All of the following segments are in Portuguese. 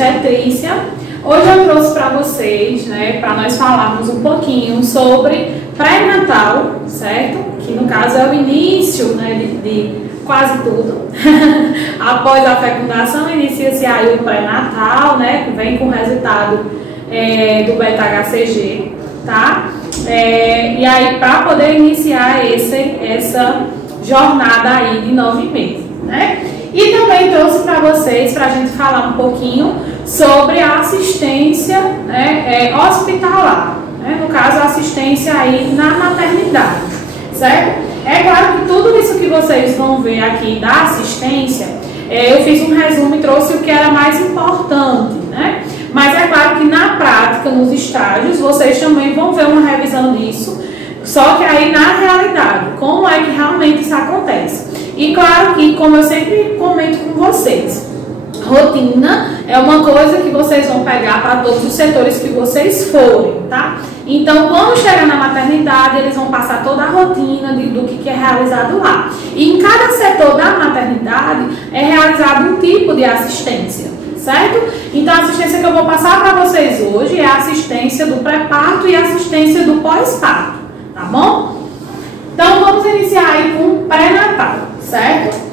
obstetrícia. Hoje eu trouxe para vocês, né, para nós falarmos um pouquinho sobre pré-natal, certo? Que no caso é o início, né, de quase tudo. Após a fecundação inicia-se aí o pré-natal, né, que vem com o resultado do beta-HCG, tá? E aí para poder iniciar essa jornada aí de 9 meses, né? E também trouxe para vocês, para a gente falar um pouquinho sobre a assistência, né, hospitalar, né? No caso, a assistência aí na maternidade, certo? É claro que tudo isso que vocês vão ver aqui da assistência, eu fiz um resumo e trouxe o que era mais importante, né? Mas é claro que na prática, nos estágios, vocês também vão ver uma revisão disso, só que aí na realidade, como é que realmente isso acontece. E claro que, como eu sempre comento com vocês, rotina é uma coisa que vocês vão pegar para todos os setores que vocês forem, tá? Então, quando chegar na maternidade, eles vão passar toda a rotina do que é realizado lá. E em cada setor da maternidade é realizado um tipo de assistência, certo? Então, a assistência que eu vou passar para vocês hoje é a assistência do pré-parto e a assistência do pós-parto, tá bom? Então, vamos iniciar aí com o pré-natal, certo?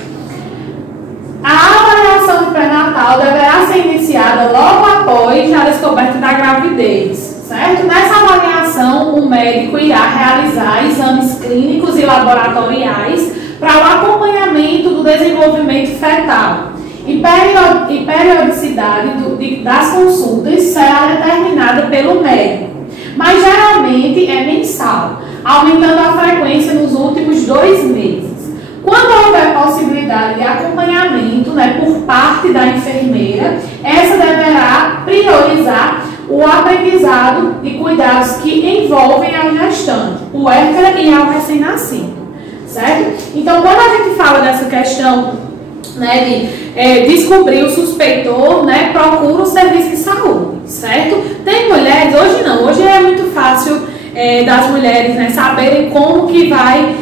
A avaliação do pré-natal deverá ser iniciada logo após a descoberta da gravidez, certo? Nessa avaliação, o médico irá realizar exames clínicos e laboratoriais para o acompanhamento do desenvolvimento fetal. E periodicidade das consultas será determinada pelo médico, mas geralmente é mensal, aumentando a frequência nos últimos 2 meses. Quando houver possibilidade de acompanhamento, né, por parte da enfermeira, essa deverá priorizar o aprendizado de cuidados que envolvem a gestante, o puérpera e ao recém-nascido, certo? Então, quando a gente fala dessa questão, né, de descobrir o suspeitor, né, procura o serviço de saúde, certo? Tem mulheres, hoje não, hoje é muito fácil das mulheres, né, saberem como que vai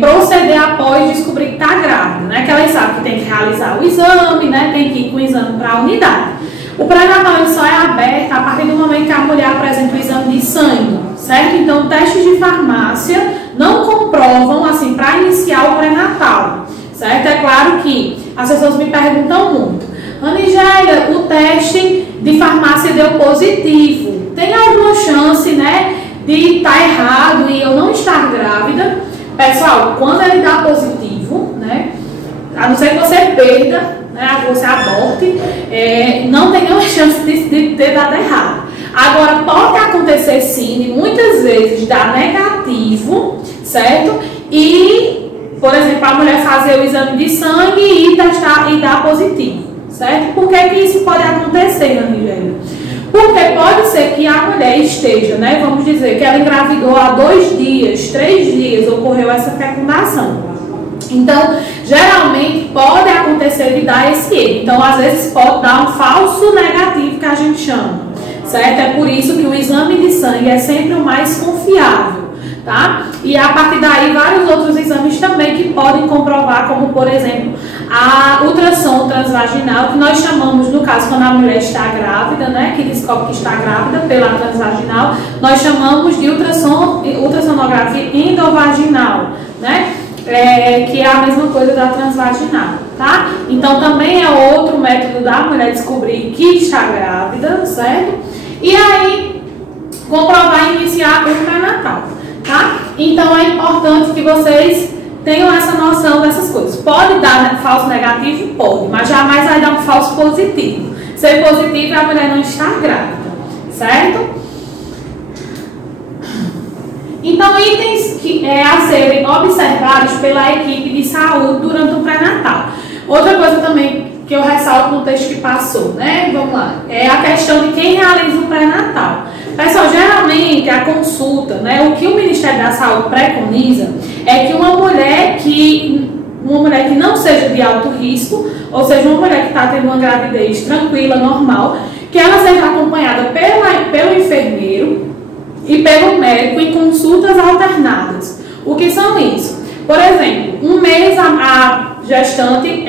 proceder após descobrir que está grávida, né? Que elas sabem que tem que realizar o exame, né? Tem que ir com o exame para a unidade. O pré-natal só é aberto a partir do momento que a mulher apresenta o exame de sangue, certo? Então, testes de farmácia não comprovam, assim, para iniciar o pré-natal, certo? É claro que as pessoas me perguntam muito: Anigélia, o teste de farmácia deu positivo, tem alguma chance, né, de estar errado e eu não estar grávida? Pessoal, quando ele dá positivo, né, a não ser que você perda, né, você aborte, não tem nenhuma chance de ter dado errado. Agora, pode acontecer sim, de muitas vezes dar negativo, certo? E, por exemplo, a mulher fazer o exame de sangue e dar positivo, certo? Por que que isso pode acontecer, Anigélia? Porque pode ser que a mulher esteja, né, vamos dizer que ela engravidou há 2 dias, 3 dias, ocorreu essa fecundação. Então, geralmente pode acontecer de dar esse erro. Então, às vezes pode dar um falso negativo, que a gente chama, certo? É por isso que o exame de sangue é sempre o mais confiável, tá? E a partir daí, vários outros exames também que podem comprovar, como por exemplo, a ultrassom transvaginal, que nós chamamos, no caso, quando a mulher está grávida, né, que descobre que está grávida pela transvaginal, nós chamamos de ultrassonografia endovaginal, né, que é a mesma coisa da transvaginal, tá? Então, também é outro método da mulher descobrir que está grávida, certo? E aí, comprovar e iniciar o pré-natal, tá? Então, é importante que vocês tenham essa noção dessas coisas. Pode dar falso negativo? Pode, mas jamais vai dar um falso positivo. Ser positivo é a mulher não estar grávida, certo? Então, itens a serem observados pela equipe de saúde durante o pré-natal. Outra coisa também que eu ressalto no texto que passou, né? Vamos lá. É a questão de quem realiza o pré-natal. Pessoal, geralmente a consulta, né? O que o Ministério da Saúde preconiza é que uma mulher que não seja de alto risco, ou seja, uma mulher que está tendo uma gravidez tranquila, normal, que ela seja acompanhada pelo enfermeiro e pelo médico em consultas alternadas. O que são isso? Por exemplo, um mês a gestante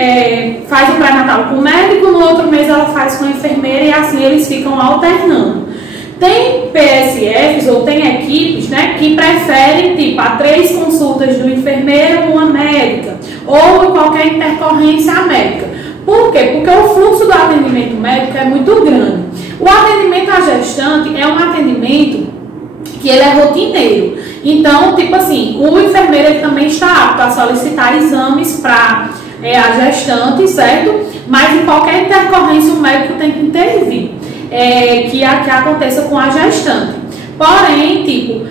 faz o pré-natal com o médico, no outro mês ela faz com a enfermeira e assim eles ficam alternando. Tem PSFs ou tem equipes, né, que preferem tipo a 3 consultas do enfermeiro, uma médica, ou qualquer intercorrência médica. Por quê? Porque o fluxo do atendimento médico é muito grande. O atendimento à gestante é um atendimento que ele é rotineiro. Então, tipo assim, o enfermeiro ele também está apto a solicitar exames para a gestante, certo? Mas em qualquer intercorrência o médico tem que intervir, que aconteça com a gestante. Porém, tipo,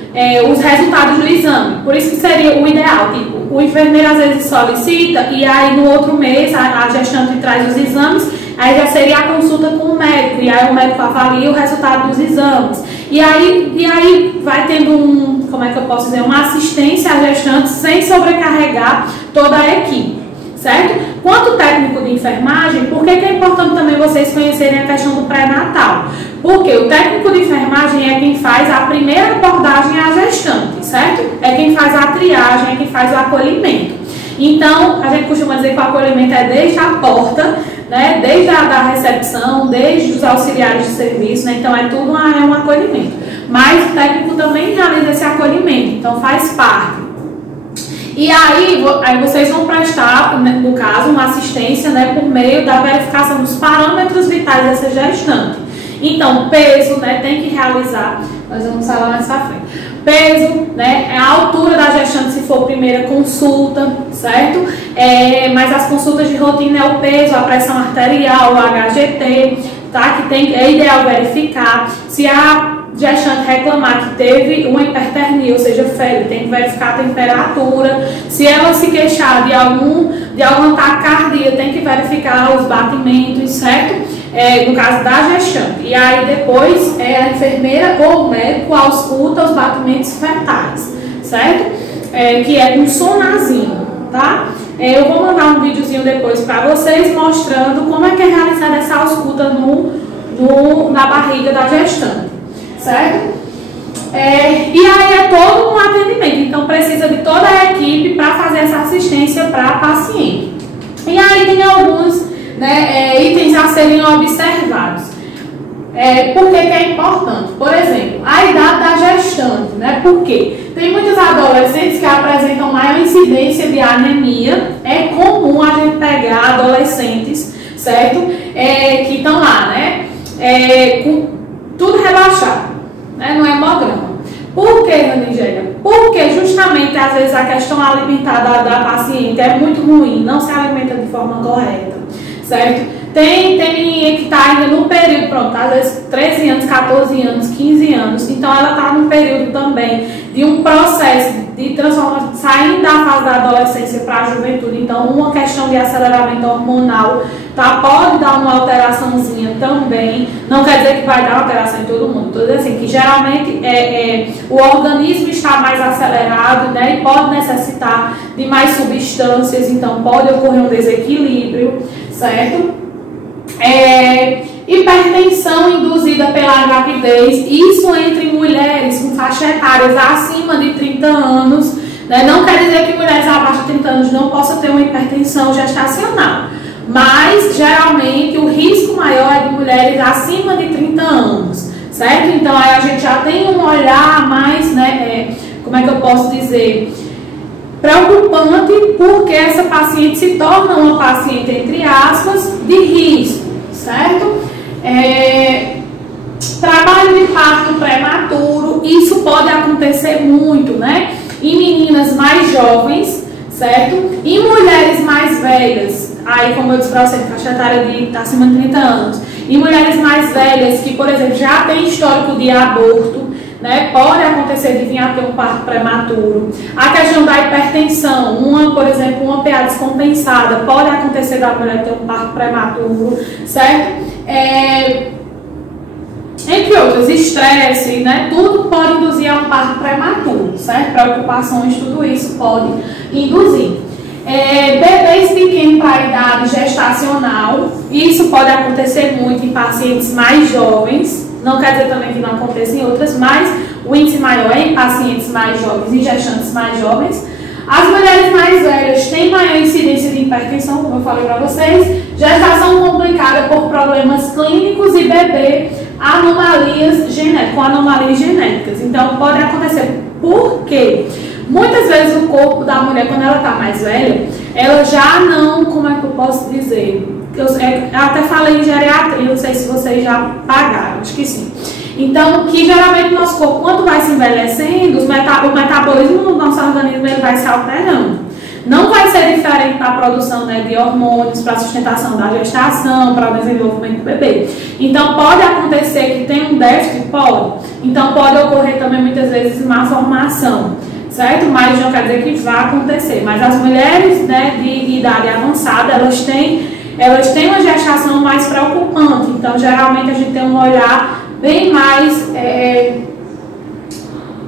os resultados do exame, por isso que seria o ideal, tipo, o enfermeiro às vezes solicita e aí no outro mês a gestante traz os exames, aí já seria a consulta com o médico, e aí o médico avalia o resultado dos exames. E aí vai tendo como é que eu posso dizer, uma assistência à gestante sem sobrecarregar toda a equipe, certo? Quanto técnico de enfermagem, por que é importante também vocês conhecerem a questão do pré-natal? Porque o técnico de enfermagem é quem faz a primeira abordagem à gestante, certo? É quem faz a triagem, é quem faz o acolhimento. Então, a gente costuma dizer que o acolhimento é desde a porta, né? Desde a recepção, desde os auxiliares de serviço, né? Então, é tudo um acolhimento. Mas o técnico também realiza esse acolhimento, então faz parte. E aí vocês vão prestar, no caso, uma assistência, né, por meio da verificação dos parâmetros vitais dessa gestante. Então, peso, né, tem que realizar, nós vamos falar mais pra frente. Peso, né, a altura da gestante se for primeira consulta, certo? Mas as consultas de rotina é o peso, a pressão arterial, o HGT, tá? Que é ideal verificar. Se a gestante reclamar que teve uma hipertermia, ou seja, febre, tem que verificar a temperatura. Se ela se queixar de algum ataque cardíaco, tem que verificar os batimentos, certo? No caso da gestante. E aí depois a enfermeira ou o médico ausculta os batimentos fetais, certo? Que é um sonarzinho, tá? Eu vou mandar um videozinho depois para vocês mostrando como é que é realizada essa ausculta na barriga da gestante, certo? E aí é todo um atendimento, então precisa de toda a equipe para fazer essa assistência para a paciente. E aí tem alguns, né, itens a serem observados. Por que é importante? Por exemplo, a idade da gestante, né? Porque tem muitos adolescentes que apresentam maior incidência de anemia. É comum a gente pegar adolescentes, certo? Que estão lá, né? Com tudo rebaixado, né? No hemograma. Por que, Nigéria? Porque justamente às vezes a questão alimentar da paciente é muito ruim, não se alimenta de forma correta, certo? Tem que estar ainda no período, pronto, às vezes 13 anos, 14 anos, 15 anos, então ela está num período também de um processo de transformação, saindo da fase da adolescência para a juventude, então uma questão de aceleramento hormonal, tá? Pode dar uma alteraçãozinha também, não quer dizer que vai dar uma alteração em todo mundo, estou dizendo assim, que geralmente o organismo está mais acelerado, né, e pode necessitar de mais substâncias, então pode ocorrer um desequilíbrio, certo? Hipertensão induzida pela gravidez, isso entre mulheres com faixa etárias acima de 30 anos, né? Não quer dizer que mulheres abaixo de 30 anos não possam ter uma hipertensão gestacional, mas geralmente o risco maior é de mulheres acima de 30 anos, certo? Então aí a gente já tem um olhar mais, né, como é que eu posso dizer, preocupante, porque essa paciente se torna uma paciente, entre aspas, de risco, certo? Trabalho de parto prematuro, isso pode acontecer muito, né? Em meninas mais jovens, certo? Em mulheres mais velhas, aí como eu disse para você, faixa etária de acima de 30 anos. Em mulheres mais velhas que, por exemplo, já tem histórico de aborto, né, pode acontecer de vir a ter um parto prematuro. A questão da hipertensão, por exemplo, uma PA descompensada, pode acontecer da mulher ter um parto prematuro, certo? Entre outros, estresse, né, tudo pode induzir a um parto prematuro, certo? Preocupações, tudo isso pode induzir. Bebês pequenos para a idade gestacional, isso pode acontecer muito em pacientes mais jovens. Não quer dizer também que não aconteça em outras, mas o índice maior é em pacientes mais jovens e gestantes mais jovens. As mulheres mais velhas têm maior incidência de hipertensão, como eu falei para vocês, gestação complicada por problemas clínicos e bebê com anomalias genéticas. Então, pode acontecer. Por quê? Muitas vezes o corpo da mulher, quando ela está mais velha, ela já não, como é que eu posso dizer? Eu até falei em geriatria, não sei se vocês já pagaram, acho que sim. Então, que geralmente o nosso corpo, quando vai se envelhecendo, o metabolismo do nosso organismo ele vai se alterando. Não vai ser diferente para a produção, né, de hormônios, para a sustentação da gestação, para o desenvolvimento do bebê. Então, pode acontecer que tenha um déficit? Pode. Então, pode ocorrer também muitas vezes malformação, certo? Mas não quer dizer que vai acontecer. Mas as mulheres, né, de idade avançada, elas têm uma gestação mais preocupante. Então, geralmente, a gente tem um olhar bem mais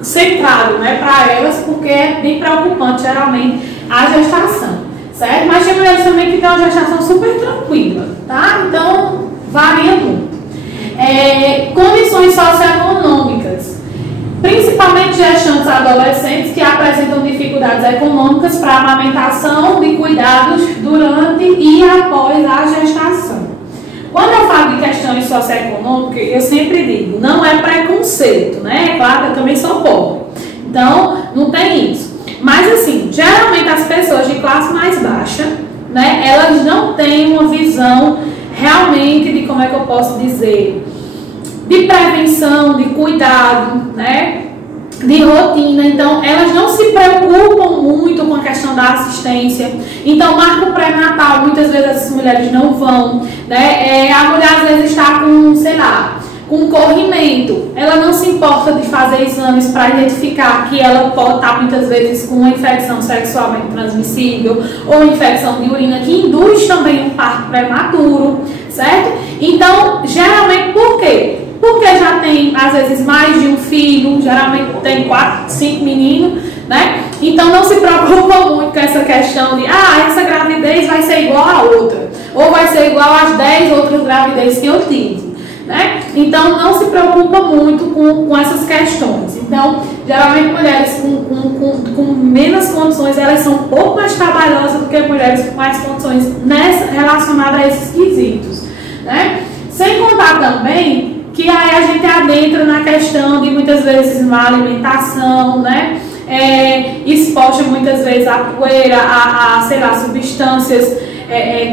centrado, né, para elas, porque é bem preocupante, geralmente, a gestação, certo? Mas tem mulheres também que têm uma gestação super tranquila, tá? Então, varia muito. Condições socioeconômicas, principalmente gestantes adolescentes que apresentam dificuldades econômicas para a amamentação de cuidados durante e após a gestação. Quando eu falo de questões socioeconômicas, eu sempre digo, não é preconceito, né? É claro que eu também sou pobre, então não tem isso. Mas assim, geralmente as pessoas de classe mais baixa, né, elas não têm uma visão realmente de, como é que eu posso dizer, de prevenção, de cuidado, né, de rotina. Então, elas não se preocupam muito com a questão da assistência. Então, marco pré-natal, muitas vezes essas mulheres não vão, né, a mulher às vezes está com, sei lá, com corrimento, ela não se importa de fazer exames para identificar que ela pode estar muitas vezes com uma infecção sexualmente transmissível ou infecção de urina que induz também um parto prematuro, certo? Então, geralmente, por quê? Porque já tem, às vezes, mais de um filho, geralmente tem 4, 5 meninos, né? Então, não se preocupa muito com essa questão de, essa gravidez vai ser igual a outra, ou vai ser igual às 10 outras gravidezes que eu tive. Né? Então, não se preocupa muito com essas questões. Então, geralmente, mulheres com menos condições, elas são um pouco mais trabalhosas do que mulheres com mais condições relacionadas a esses quesitos. Né? Sem contar também que aí a gente adentra na questão de, muitas vezes, má alimentação, né? Exposta muitas vezes à poeira, sei lá, substâncias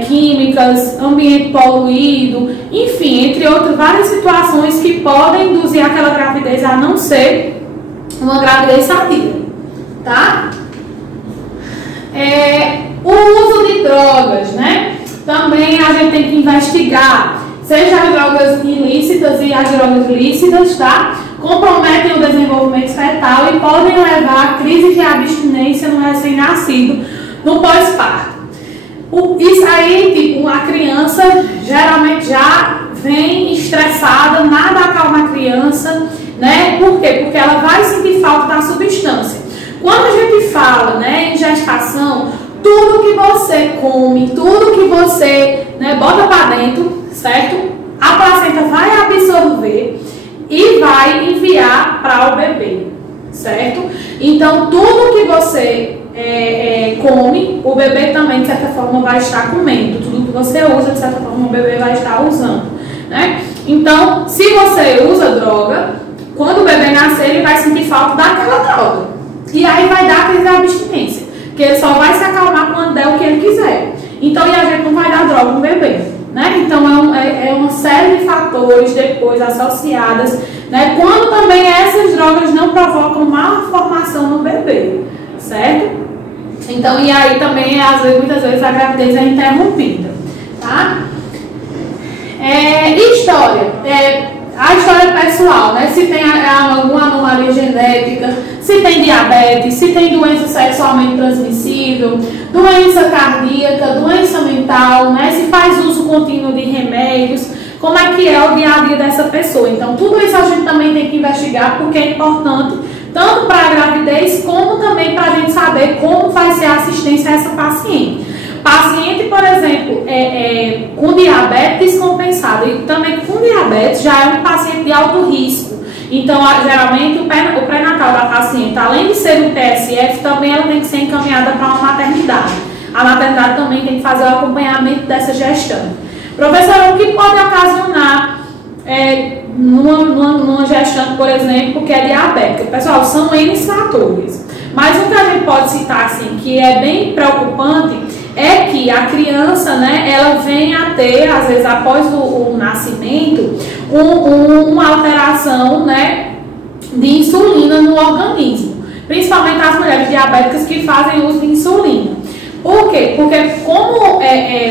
químicas, ambiente poluído, enfim, entre outras várias situações que podem induzir aquela gravidez a não ser uma gravidez sadia, tá? O uso de drogas, né? Também a gente tem que investigar, seja as drogas ilícitas e as drogas lícitas, tá? Comprometem o desenvolvimento fetal e podem levar a crise de abstinência no recém-nascido no pós-parto. Isso aí, tipo, a criança geralmente já vem estressada, nada acalma a criança, né? Por quê? Porque ela vai sentir falta da substância. Quando a gente fala, né, em gestação, tudo que você come, tudo que você, né, bota para dentro, certo? A placenta vai absorver e vai enviar para o bebê, certo? Então, tudo que você come, o bebê também, de certa forma, vai estar comendo. Tudo que você usa, de certa forma, o bebê vai estar usando, né? Então, se você usa droga, quando o bebê nascer, ele vai sentir falta daquela droga. E aí vai dar crise de abstinência, que ele só vai se acalmar quando der o que ele quiser. Então, e a gente não vai dar droga no bebê, né? Então, é uma série de fatores depois associadas, né? Quando também essas drogas não provocam malformação no bebê, certo? Então, e aí também, muitas vezes, a gravidez é interrompida, tá? História. A história pessoal, né? Se tem alguma anomalia genética, se tem diabetes, se tem doença sexualmente transmissível, doença cardíaca, doença mental, né? Se faz uso contínuo de remédios, como é que é o dia a dia dessa pessoa. Então, tudo isso a gente também tem que investigar, porque é importante tanto para a gravidez, como também para a gente saber como vai ser a assistência a essa paciente. Paciente, por exemplo, com diabetes descompensado e também com diabetes já é um paciente de alto risco. Então, geralmente, o pré-natal da paciente, além de ser um PSF, também ela tem que ser encaminhada para uma maternidade. A maternidade também tem que fazer o acompanhamento dessa gestante. Professora, o que pode ocasionar numa gestante, por exemplo, que é diabética? Pessoal, são N fatores. Mas o que a gente pode citar, assim, que é bem preocupante, é que a criança, né, ela vem a ter, às vezes, após o nascimento, uma alteração, né, de insulina no organismo. Principalmente as mulheres diabéticas que fazem uso de insulina. Por quê? Porque como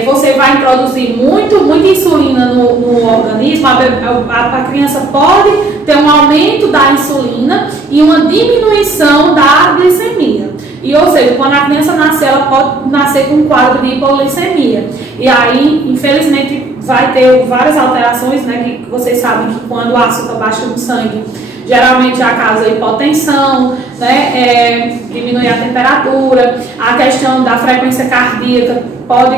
você vai introduzir muita insulina no organismo, a criança pode ter um aumento da insulina e uma diminuição da glicemia. E, ou seja, quando a criança nascer, ela pode nascer com um quadro de hipoglicemia. E aí, infelizmente, vai ter várias alterações, né? Que vocês sabem que quando o açúcar baixa no sangue, geralmente já causa hipotensão, né? Diminui a temperatura, a questão da frequência cardíaca pode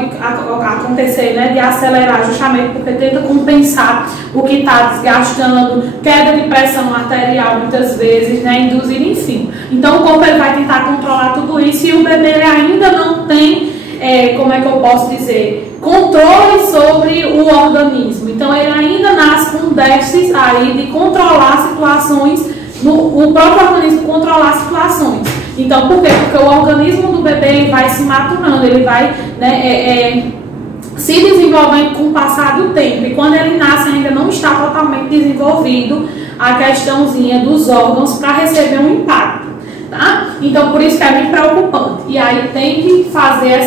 acontecer, né? De acelerar, justamente porque tenta compensar o que está desgastando, queda de pressão arterial muitas vezes, né? Induzido, enfim. Então o corpo ele vai tentar controlar tudo isso e o bebê ele ainda não tem, como é que eu posso dizer, controle sobre o organismo. Então ele ainda nasce com déficits aí de controlar situações, o próprio organismo controlar situações. Então por quê? Porque o organismo do bebê ele vai se maturando, ele vai, né, se desenvolvendo com o passar do tempo. E quando ele nasce ainda não está totalmente desenvolvido a questãozinha dos órgãos para receber um impacto. Tá? Então, por isso que é muito preocupante. E aí tem que fazer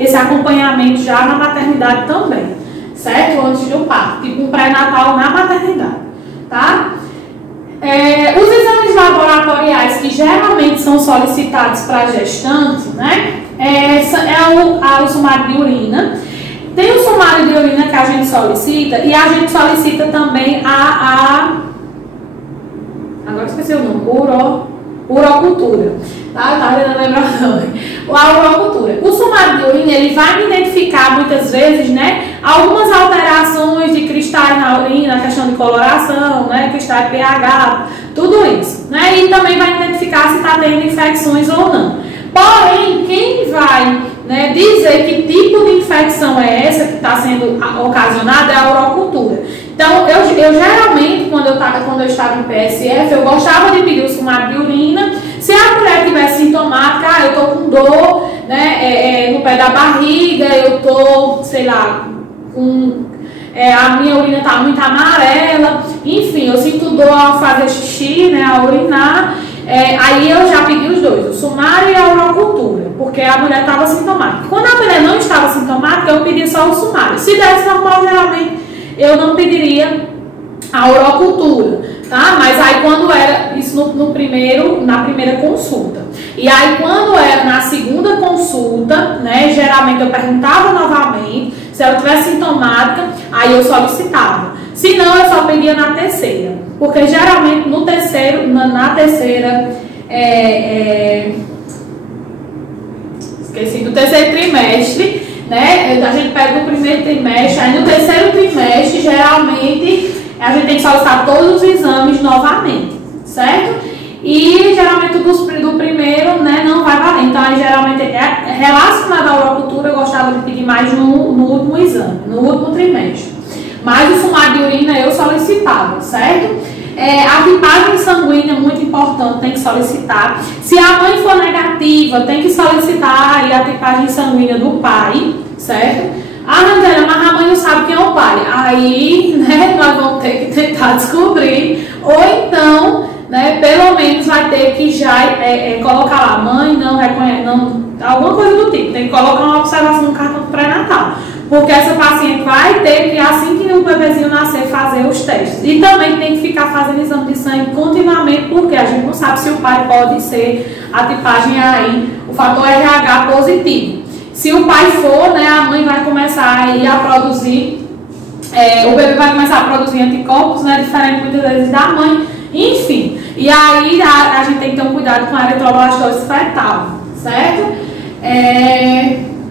esse acompanhamento já na maternidade também, certo? Antes do parto, tipo um pré-natal na maternidade, tá? Os exames laboratoriais que geralmente são solicitados para gestante, né? O sumário de urina. Tem o sumário de urina que a gente solicita e a gente solicita também agora esqueci o nome, urocultura, tá? Eu tava tentando lembrar o nome. A urocultura. O sumário de urina, ele vai me identificar muitas vezes, né, algumas alterações de cristais na urina, a questão de coloração, né, cristal de pH, tudo isso, né? E também vai identificar se está tendo infecções ou não. Porém, quem vai, né, dizer que tipo de infecção é essa que está sendo ocasionada é a urocultura. Então, eu geralmente, quando eu estava em PSF, eu gostava de pedir o sumário de urina. Se a mulher tivesse sintomática, eu tô com dor, né, no pé da barriga, eu tô, sei lá, a minha urina tá muito amarela, enfim, eu sinto dor ao fazer xixi, né, ao urinar. Aí eu já pedi os dois, o sumário e a urocultura, porque a mulher estava sintomática. Quando a mulher não estava sintomática, eu pedi só o sumário. Se desse normal, geralmente eu não pediria a urocultura, tá? Mas aí quando era isso na primeira consulta. E aí quando era na segunda consulta, né, geralmente eu perguntava novamente, se ela tivesse sintomática, aí eu solicitava. Se não, eu só pedia na terceira. Porque geralmente no terceiro, na terceira, esqueci, do terceiro trimestre, né? A gente pega o primeiro trimestre, aí no terceiro trimestre, geralmente, a gente tem que solicitar todos os exames novamente, certo? E geralmente do primeiro, né, não vai valer. Então, aí, geralmente, relacionado à urocultura, eu gostava de pedir mais no último exame, no último trimestre. Mas o sumário de urina eu solicitava, certo? A tipagem sanguínea é muito importante, tem que solicitar. Se a mãe for negativa, tem que solicitar aí a tipagem sanguínea do pai, certo? Angela, mas a mãe não sabe quem é o pai. Aí, né, nós vamos ter que tentar descobrir. Ou então, né, pelo menos vai ter que já colocar lá, a mãe não reconhece, alguma coisa do tipo. Tem que colocar uma observação no cartão pré-natal. Porque essa paciente vai ter que, assim que o bebezinho nascer, fazer os testes. E também tem que ficar fazendo exame de sangue continuamente, porque a gente não sabe se o pai pode ser a tipagem aí, o fator RH positivo. Se o pai for, né, a mãe vai começar aí a produzir, o bebê vai começar a produzir anticorpos, né, diferente muitas vezes da mãe, enfim. E aí a gente tem que ter um cuidado com a eritroblastose fetal, certo?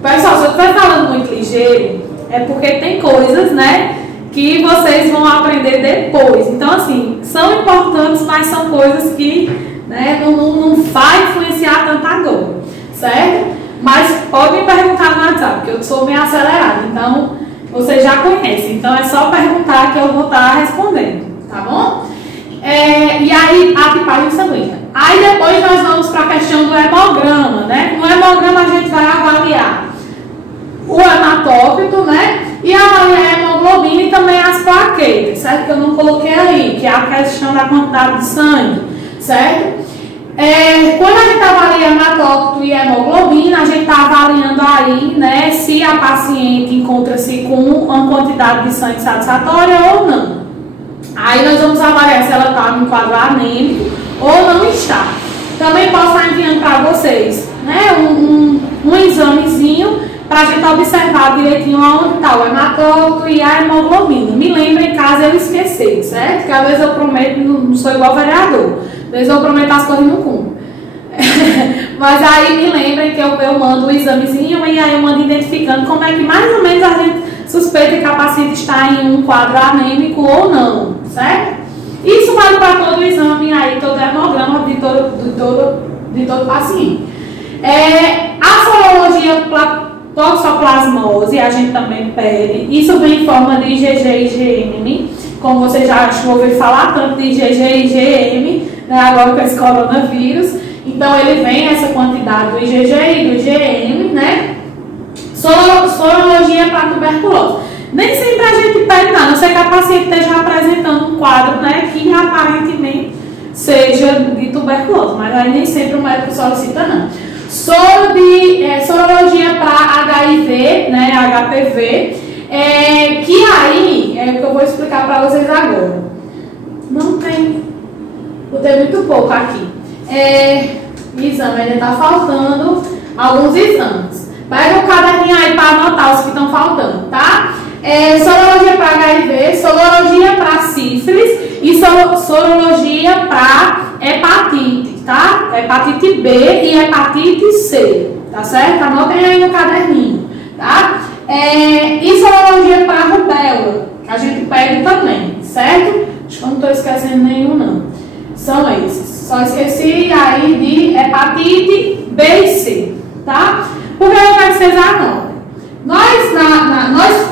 Pessoal, se eu estiver falando muito ligeiro, é porque tem coisas, né, que vocês vão aprender depois. Então, assim, são importantes, mas são coisas que, né, não vai influenciar tanto agora, certo? Mas pode me perguntar no WhatsApp, porque eu sou meio acelerada, então vocês já conhecem. Então é só perguntar que eu vou estar respondendo, tá bom? E aí, a tipagem sanguínea. Aí depois nós vamos para a questão do hemograma, né? No hemograma a gente vai avaliar o hematócrito, né? E avaliar a hemoglobina e também as plaquetas, certo? Que eu não coloquei aí, que é a questão da quantidade de sangue, certo? Quando a gente avalia hematócrito e hemoglobina, a gente está avaliando aí, né, se a paciente encontra-se com uma quantidade de sangue satisfatória ou não. Aí nós vamos avaliar se ela está no quadro anêmico ou não está. Também posso estar enviando para vocês, né, um examezinho para a gente observar direitinho onde está o hematócrito e a hemoglobina. Me lembrem caso eu esquecer, certo? Porque às vezes eu prometo, não sou igual vereador. Às vezes eu prometo as coisas e não cumpro. Mas aí me lembrem que eu mando o examezinho e aí eu mando identificando como é que mais ou menos a gente suspeita que a paciente está em um quadro anêmico ou não, certo? Isso vale para todo o exame aí, todo o hemograma de todo paciente. A sorologia toxoplasmose a gente também pede. Isso vem em forma de IgG e IgM, como vocês já ouviram falar tanto de IgG e IgM, né, agora com esse coronavírus. Então ele vem essa quantidade do IgG e do IgM, né? Sorologia para tuberculose. Nem sempre a gente pede nada, a não ser que a paciente esteja apresentando um quadro, né, que aparentemente seja de tuberculose, mas aí nem sempre o médico solicita não. Sorologia para HIV, né, HPV, que aí é o que eu vou explicar para vocês agora. Não tem, vou ter muito pouco aqui. Exame, ainda está faltando alguns exames. Pega o caderninho aí para anotar os que estão faltando, tá? Sorologia para HIV, sorologia para sífilis e sorologia para hepatite, tá? Hepatite B e hepatite C, tá certo? Anotem aí no caderninho, tá? E sorologia para rubéola, que a gente pede também, certo? Acho que eu não estou esquecendo nenhum, não. São esses. Só esqueci aí de hepatite B e C, tá? Porque eu quero que vocês anotem. Nós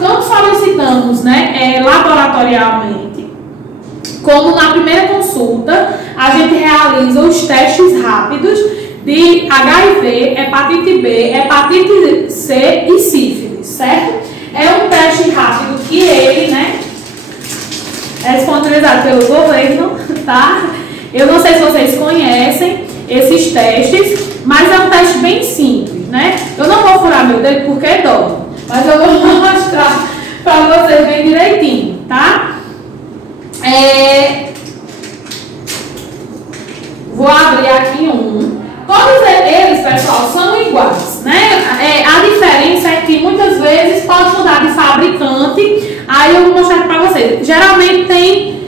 não solicitamos, né, laboratorialmente, como na primeira consulta, a gente realiza os testes rápidos de HIV, hepatite B, hepatite C e sífilis, certo? É um teste rápido que ele, né, é disponibilizado pelo governo, tá? Eu não sei se vocês conhecem esses testes, mas é um teste bem simples, né? Eu não vou furar meu dedo porque dói, mas eu vou mostrar para vocês bem direitinho, tá? Vou abrir aqui um. Todos eles, pessoal, são iguais, né? A diferença é que muitas vezes pode mudar de fabricante. Aí eu vou mostrar para vocês. Geralmente tem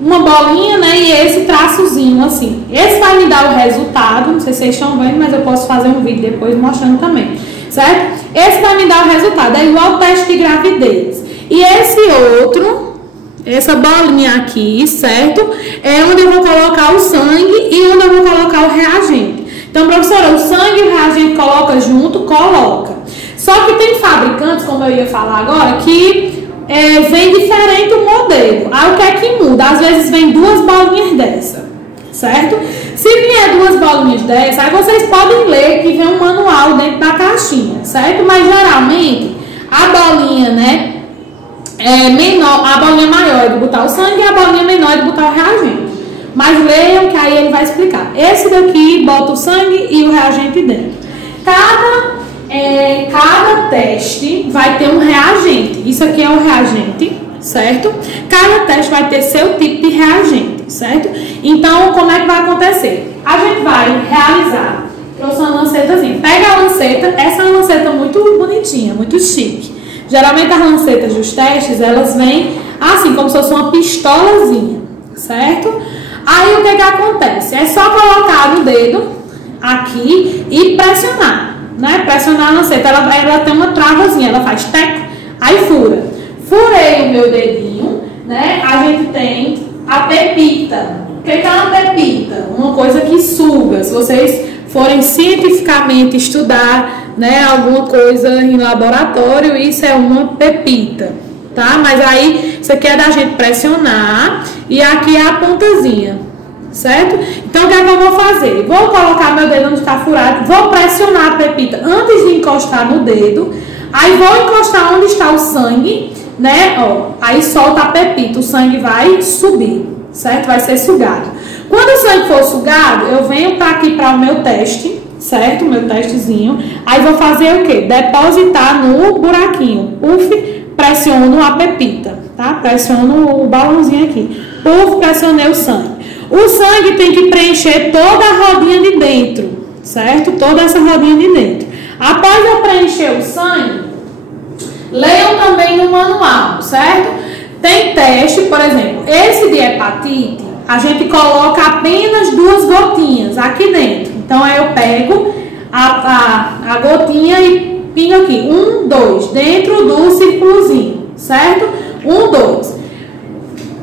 uma bolinha, né? E esse traçozinho assim. Esse vai me dar o resultado. Não sei se vocês estão vendo, mas eu posso fazer um vídeo depois mostrando também, certo? Esse vai me dar o resultado. É igual o teste de gravidez. E esse outro, essa bolinha aqui, certo? É onde eu vou colocar o sangue e onde eu vou colocar o reagente. Então, professora, o sangue e o reagente coloca junto? Coloca. Só que tem fabricantes, como eu ia falar agora, que vem diferente o modelo. Aí o que é que muda? Às vezes vem duas bolinhas dessa, certo? Se vier duas bolinhas dessa, aí vocês podem ler que vem um manual dentro da caixinha, certo? Mas geralmente a bolinha, né, menor, a bolinha maior é de botar o sangue e a bolinha menor é de botar o reagente. Mas leiam que aí ele vai explicar. Esse daqui bota o sangue e o reagente dentro. Cada teste vai ter um reagente. Isso aqui é o reagente, certo? Cada teste vai ter seu tipo de reagente, certo? Então, como é que vai acontecer? A gente vai realizar, trouxe uma lancetazinha. Pega a lanceta, essa é uma lanceta muito bonitinha, muito chique. Geralmente as lancetas dos testes, elas vêm assim, como se fosse uma pistolazinha, certo? Aí o que acontece? É só colocar o dedo aqui e pressionar, né? Pressionar a lanceta, ela tem uma travazinha, ela faz teco, aí fura. furei o meu dedinho, né? A gente tem a pepita. O que é uma pepita? Uma coisa que suga. Se vocês forem cientificamente estudar, né, alguma coisa em laboratório, isso é uma pepita, tá? Mas aí, isso aqui é da gente pressionar e aqui é a pontazinha, certo? Então, o que é que eu vou fazer? Vou colocar meu dedo onde está furado, vou pressionar a pepita antes de encostar no dedo, aí vou encostar onde está o sangue, né? Ó, aí solta a pepita, o sangue vai subir, certo? Vai ser sugado. Quando o sangue for sugado, eu venho para aqui para o meu teste, certo? Meu testezinho. Aí vou fazer o quê? Depositar no buraquinho. Puf, pressiono a pepita, tá? Pressiono o balãozinho aqui. Puf, pressionei o sangue. O sangue tem que preencher toda a rodinha de dentro, certo? Toda essa rodinha de dentro. Após eu preencher o sangue, leiam também no manual, certo? Tem teste, por exemplo, esse de hepatite, a gente coloca apenas 2 gotinhas aqui dentro. Então, aí eu pego a gotinha e pingo aqui. 1, 2, dentro do círculozinho, certo? 1, 2.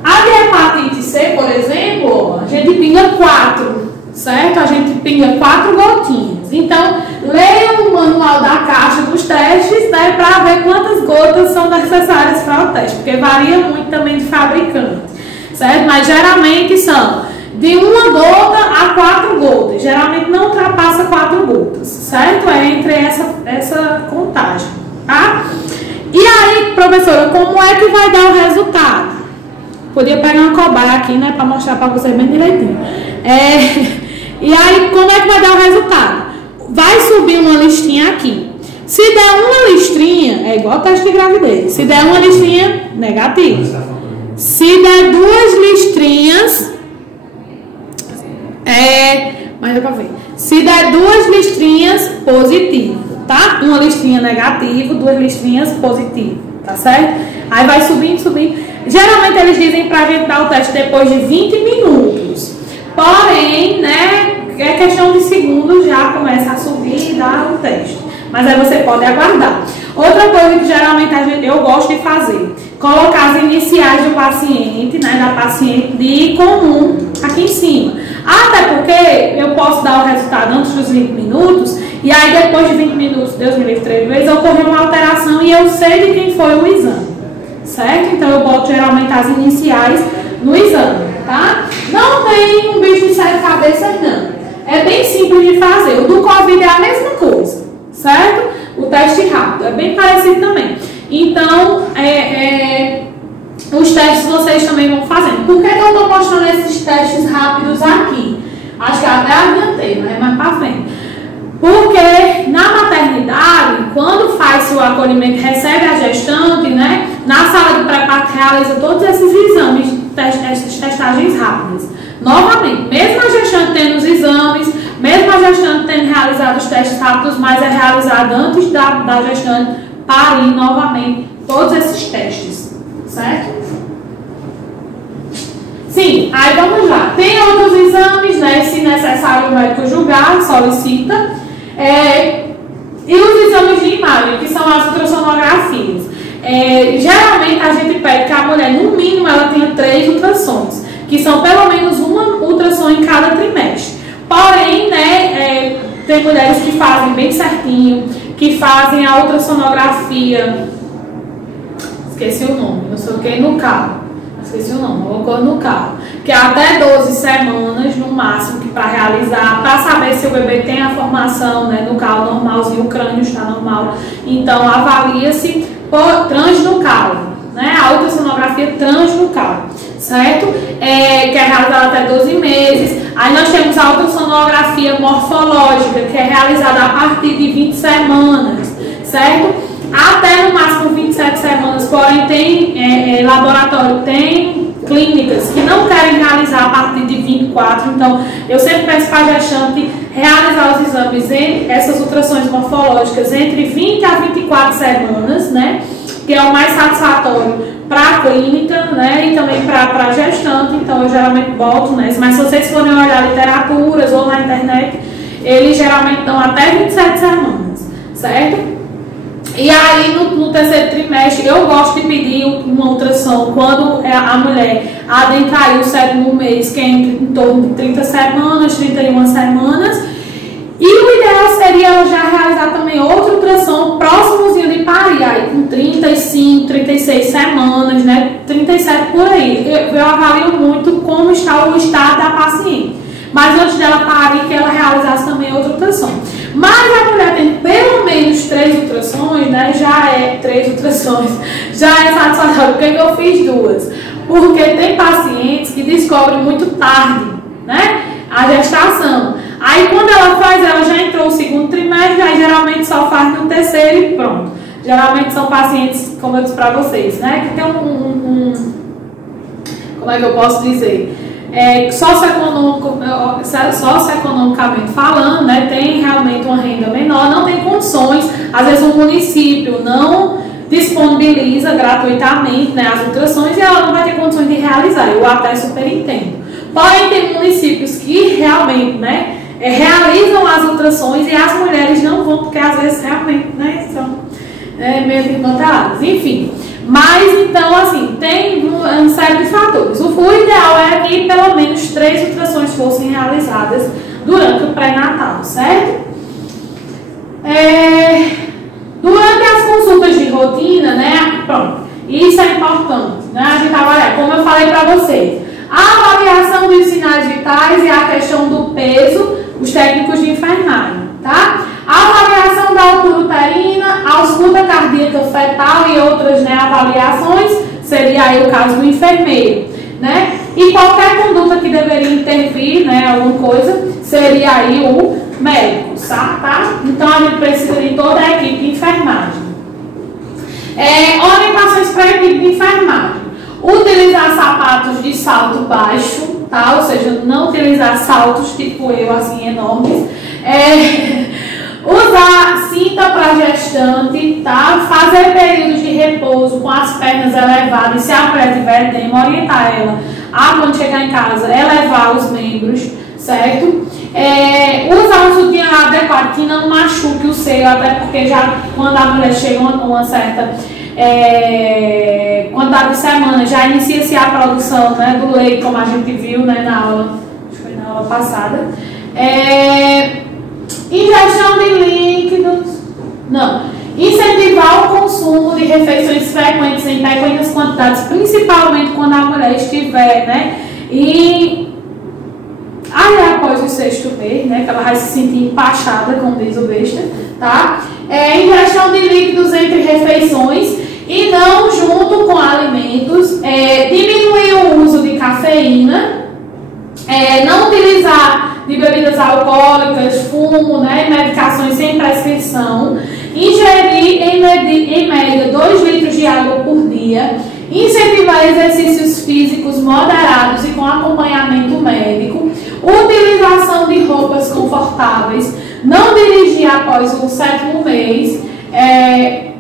A de hepatite C, por exemplo, a gente pinga 4, certo? A gente pinga 4 gotinhas. Então, leia o manual da caixa dos testes, né, para ver quantas gotas são necessárias para o teste, porque varia muito também de fabricante. Certo? Mas geralmente são de 1 gota a 4 gotas. Geralmente não ultrapassa 4 gotas, certo? É entre essa contagem, tá? E aí, professora, como é que vai dar o resultado? Podia pegar uma cobaia aqui, né, para mostrar para vocês bem direitinho. E aí, como é que vai dar o resultado? Vai subir uma listinha aqui. Se der uma listrinha, é igual teste de gravidez. Se der uma listrinha, negativo. Se der 2 listrinhas, mas dá pra ver. Se der 2 listrinhas, positivo, tá? Uma listrinha negativo, 2 listrinhas positivo, tá certo? Aí vai subindo, subindo. Geralmente eles dizem pra gente dar o teste depois de 20 minutos. Porém, né, é questão de segundos, já começa a subir e dar o teste. Mas aí você pode aguardar. Outra coisa que geralmente eu gosto de fazer, colocar as iniciais do paciente, né, da paciente de comum aqui em cima. Até porque eu posso dar o resultado antes dos 20 minutos e aí depois de 20 minutos, Deus me livre 3 vezes, ocorreu uma alteração e eu sei de quem foi o exame, certo? Então eu boto geralmente as iniciais no exame, tá? Não tem um bicho de 7 cabeças não. É bem simples de fazer. O do Covid é a mesma coisa, certo? O teste rápido é bem parecido também. Então, os testes vocês também vão fazendo. Por que eu estou mostrando esses testes rápidos aqui? Acho que até adiantei, mas é mais para frente. Porque na maternidade, quando faz o acolhimento, recebe a gestante, né? Na sala de preparo realiza todos esses exames, essas testagens rápidas. Novamente, mesmo a gestante tendo os exames, mesmo a gestante tendo realizado os testes rápidos, mas é realizado antes da gestante parir novamente todos esses testes, certo? Sim, aí vamos lá. Tem outros exames, né? Se necessário o médico julgar, solicita. E os exames de imagem, que são as ultrassonografias. Geralmente a gente pede que a mulher, no mínimo, ela tenha 3 ultrassons, que são pelo menos uma ultrassom em cada trimestre. Porém, né, tem mulheres que fazem bem certinho, que fazem a ultrassonografia, esqueci o nome, não sei o que, no carro. Esqueci o nome, colocou no carro. Que é até 12 semanas no máximo que para realizar, para saber se o bebê tem a formação, né, no carro normalzinho, o crânio está normal. Então avalia-se por transnucal, né, a ultrassonografia transnucal, certo? Que é realizada até 12 meses. Aí nós temos a ultrassonografia morfológica, que é realizada a partir de 20 semanas, certo? Até no máximo 27 semanas, porém tem laboratório, tem clínicas que não querem realizar a partir de 24, então eu sempre peço para a gestante realizar os exames, essas ultrassons morfológicas entre 20 a 24 semanas, né, que é o mais satisfatório para a clínica, né, e também para a gestante. Então eu geralmente boto nessa, mas se vocês forem olhar literaturas ou na internet, eles geralmente dão até 27 semanas, certo? E aí, no terceiro trimestre, eu gosto de pedir uma ultrassom quando a mulher adentra aí o 7º mês, que é em torno de 30 semanas, 31 semanas. E o ideal seria ela já realizar também outra ultrassom próximozinho de parir, aí com 35, 36 semanas, né? 37 por aí. Eu avalio muito como está o estado da paciente. Mas antes dela parir, que ela realizasse também outra ultrassom. Mas a mulher tem pelo menos 3 ultrassons, né? Já é 3 ultrassons, já é satisfatório. Por que eu fiz 2? Porque tem pacientes que descobrem muito tarde, né? A gestação. Aí quando ela faz, ela já entrou no 2º trimestre, aí geralmente só faz no 3º e pronto. Geralmente são pacientes, como eu disse pra vocês, né? Que tem como é que eu posso dizer? Socioeconomicamente falando, né, tem realmente uma renda menor, não tem condições, às vezes o município não disponibiliza gratuitamente, né, as ultrassons e ela não vai ter condições de realizar, eu até super entendo. Porém, tem municípios que realmente, né, realizam as ultrassons e as mulheres não vão, porque às vezes realmente, né, são meio desbandadas, enfim. Mas, então, assim, tem uma série de fatores. O ideal é que pelo menos 3 ultrassons fossem realizadas durante o pré-natal, certo? Durante as consultas de rotina, né, pronto, isso é importante, né, a gente avaliar, como eu falei para vocês, a avaliação dos sinais vitais e a questão do peso, os técnicos de enfermagem, tá? A avaliação da altura uterina, a ausculta cardíaca fetal e outras, né, avaliações, seria aí o caso do enfermeiro, né? E qualquer conduta que deveria intervir, né, alguma coisa, seria aí o médico, tá? Então a gente precisa de toda a equipe de enfermagem. Orientações para a equipe de enfermagem. Utilizar sapatos de salto baixo, tá? Ou seja, não utilizar saltos tipo eu, assim, enormes. Usar cinta para gestante, tá? Fazer períodos de repouso com as pernas elevadas. Se a mulher tiver edema, orientar ela a, quando chegar em casa, elevar os membros, certo? Usar um sutiã adequado que não machuque o seio, até porque já quando a mulher chega a uma certa quantidade de semanas, já inicia-se a produção, né, do leite, como a gente viu, né, na aula, acho que foi na aula passada. Ingestão de líquidos, incentivar o consumo de refeições frequentes em pequenas quantidades, principalmente quando a mulher estiver, né, após o 6º mês, né, que ela vai se sentir empachada, como diz o besta, tá? Ingestão de líquidos entre refeições e não junto com alimentos, diminuir o uso de cafeína, não utilizar de bebidas alcoólicas, fumo, né, medicações sem prescrição, ingerir em média 2 litros de água por dia, incentivar exercícios físicos moderados e com acompanhamento médico, utilização de roupas confortáveis, não dirigir após o 7º mês,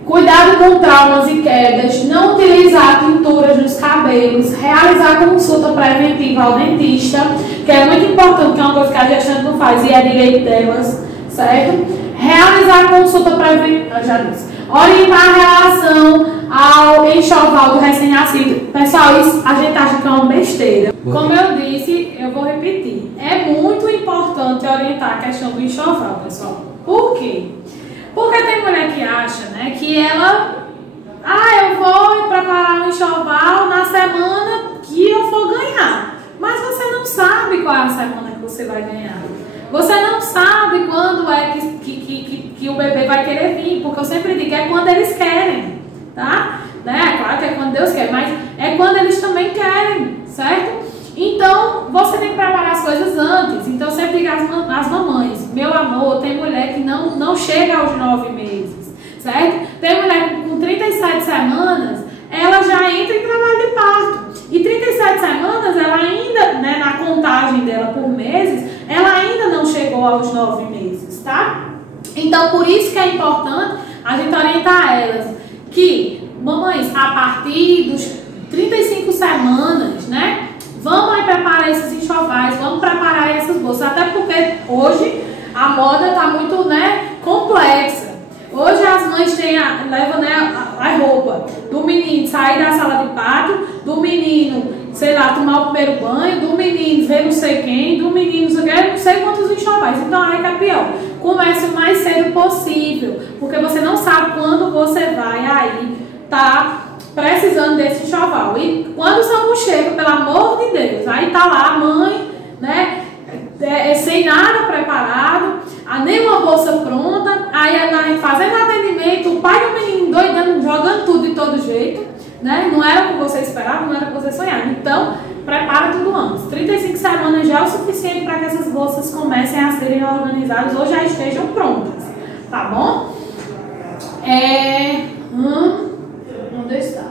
cuidado com traumas e quedas, não utilizar tinturas nos cabelos, realizar consulta preventiva ao dentista, que é muito importante, que é uma coisa que a gestante não faz e é direito delas, certo? Realizar consulta preventiva, já disse. Orientar a relação ao enxoval do recém-nascido. Pessoal, isso a gente acha que é uma besteira. Como eu disse, eu vou repetir. É muito importante orientar a questão do enxoval, pessoal. Por quê? Porque tem mulher que acha, né, que ela... eu vou preparar um enxoval na semana que eu for ganhar. Mas você não sabe qual é a semana que você vai ganhar. Você não sabe quando é que o bebê vai querer vir, porque eu sempre digo que é quando eles querem, tá? Né? Claro que é quando Deus quer, mas é quando eles também querem, certo? Então, você tem que preparar as coisas antes. Então, eu sempre digo às mamães, meu amor, tem mulher que não chega aos 9 meses, certo? Tem mulher que com 37 semanas, ela já entra em trabalho de parto. E 37 semanas, ela ainda, né, na contagem dela por meses, ela ainda não chegou aos 9 meses, tá? Então, por isso que é importante a gente orientar elas que, mamães, a partir dos 35 semanas, né, vamos aí preparar esses enxovais, vamos preparar essas bolsas, até porque hoje a moda está muito, né, complexa. Hoje as mães levam, né, a roupa do menino sair da sala de parto, do menino, sei lá, tomar o primeiro banho, do menino ver não sei quem, do menino não sei quantos enxovais. Então aí que é pior. Comece o mais cedo possível, porque você não sabe quando você vai aí tá precisando desse enxoval. E quando o SAMU chega, pelo amor de Deus, aí tá lá a mãe, né, sem nada preparado, nenhuma bolsa pronta, aí ela fazendo atendimento, o pai do menino doidando, jogando tudo de todo jeito, né? Não era o que você esperava, não era o que você sonhava. Então, prepara tudo antes. 35 semanas já é o suficiente para que essas bolsas comecem a serem organizadas ou já estejam prontas, tá bom? Onde está?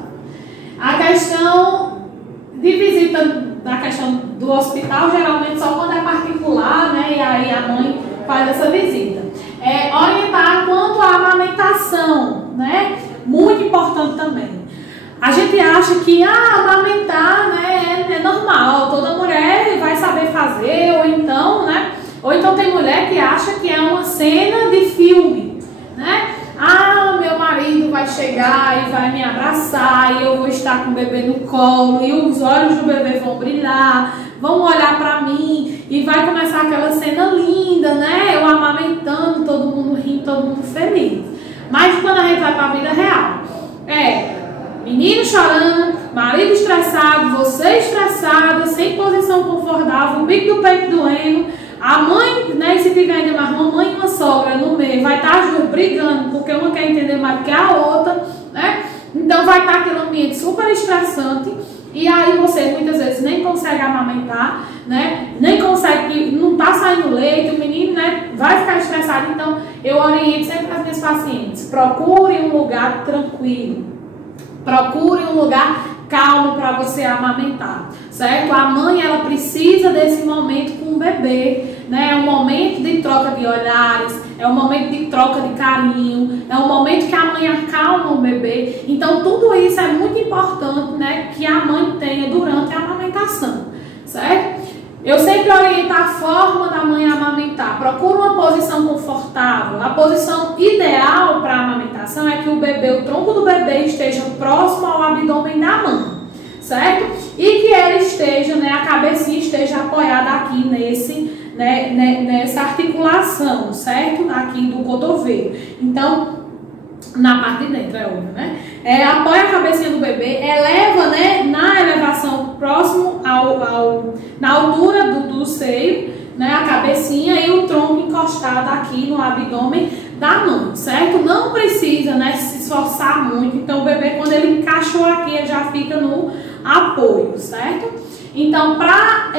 A questão de visita, na questão do hospital, geralmente só quando é particular, né? E aí a mãe faz essa visita. Orientar quanto à amamentação, né? Muito importante também. A gente acha que amamentar, né, é normal, toda mulher vai saber fazer, ou então, né? Ou então tem mulher que acha que é uma cena de filme, né? Meu marido vai chegar e vai me abraçar e eu vou estar com o bebê no colo e os olhos do bebê vão brilhar, vão olhar pra mim e vai começar aquela cena linda, né? Eu amamentando, todo mundo rindo, todo mundo feliz. Mas quando a gente vai pra vida real, menino chorando, marido estressado, você estressada, sem posição confortável, o bico do peito doendo, a mãe, né, se tiver ainda mais uma mãe e uma sogra no meio, vai estar brigando, porque uma quer entender mais do que a outra, né? Então vai estar aquele ambiente super estressante, e aí você muitas vezes nem consegue amamentar, né? Nem consegue, não tá saindo leite, o menino, né, vai ficar estressado. Então eu oriento sempre as minhas pacientes: procure um lugar tranquilo, procure um lugar calmo para você amamentar, certo? A mãe, ela precisa desse momento com o bebê, né? É um momento de troca de olhares, é um momento de troca de carinho, é um momento que a mãe acalma o bebê. Então tudo isso é muito importante, né, que a mãe tenha durante a amamentação, certo? Eu sempre oriento a forma da mãe amamentar. Procura uma posição confortável. A posição ideal para a amamentação é que o tronco do bebê esteja próximo ao abdômen da mãe, certo? E que ele esteja, né, a cabecinha esteja apoiada aqui nessa articulação, certo? Aqui do cotovelo. Então, na parte de dentro, é óbvio, né? Apoia a cabecinha do bebê, eleva, né, na elevação próximo na altura do seio, né, a cabecinha e o tronco encostado aqui no abdômen da mãe, certo? Não precisa, né, se esforçar muito. Então o bebê, quando ele encaixou aqui, ele já fica no apoio, certo? Então, para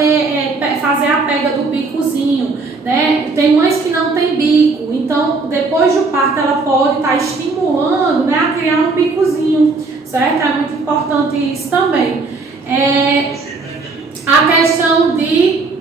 fazer a pega do bicozinho, né? Tem mães que não tem bico, então depois do parto ela pode estar estimulando, né, a criar um bicozinho, certo? É muito importante isso também. A questão de,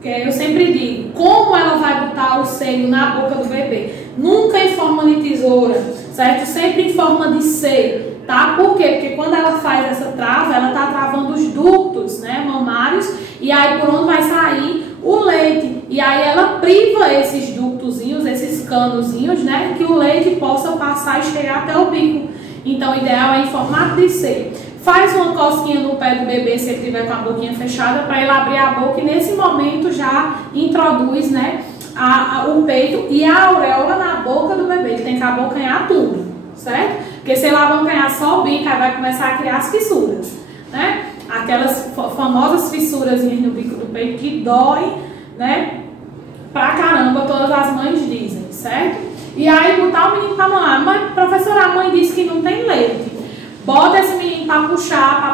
que eu sempre digo, como ela vai botar o seio na boca do bebê? Nunca em forma de tesoura, certo? Sempre em forma de seio. Tá? Por quê? Porque quando ela faz essa trava, ela tá travando os ductos, né, mamários, e aí por onde vai sair o leite. E aí ela priva esses ductozinhos, esses canozinhos, né, que o leite possa passar e chegar até o bico. Então o ideal é em formato de seio. Faz uma cosquinha no pé do bebê se ele tiver com a boquinha fechada, para ele abrir a boca, e nesse momento já introduz, né, o peito e a auréola na boca do bebê. Ele tem que abocanhar tudo, certo? Porque se ele abancanhar só o bico, aí vai começar a criar as fissuras, né? Aquelas famosas fissuras no bico do peito que dói, né? Pra caramba, todas as mães dizem, certo? E aí botar o menino pra mamar. Mas, professora, a mãe disse que não tem leite. Bota esse menino pra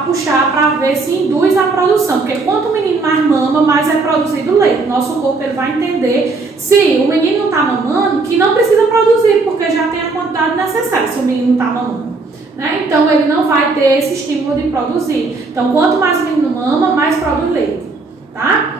puxar, pra ver se induz a produção. Porque quanto o menino mais mama, mais é produzido leite. O nosso corpo, ele vai entender, se o menino não tá mamando, que não precisa produzir, porque já tem a quantidade necessária, se o menino não tá mamando, né? Então, ele não vai ter esse estímulo de produzir. Então, quanto mais o menino mama, mais produz leite, tá?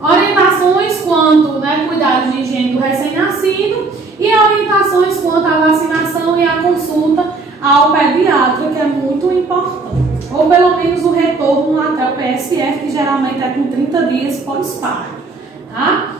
Orientações quanto, né, cuidado de higiene do recém-nascido, e orientações quanto à vacinação e à consulta ao pediatra, que é muito importante. Ou pelo menos o retorno até o PSF, que geralmente é com 30 dias pós-parto, tá?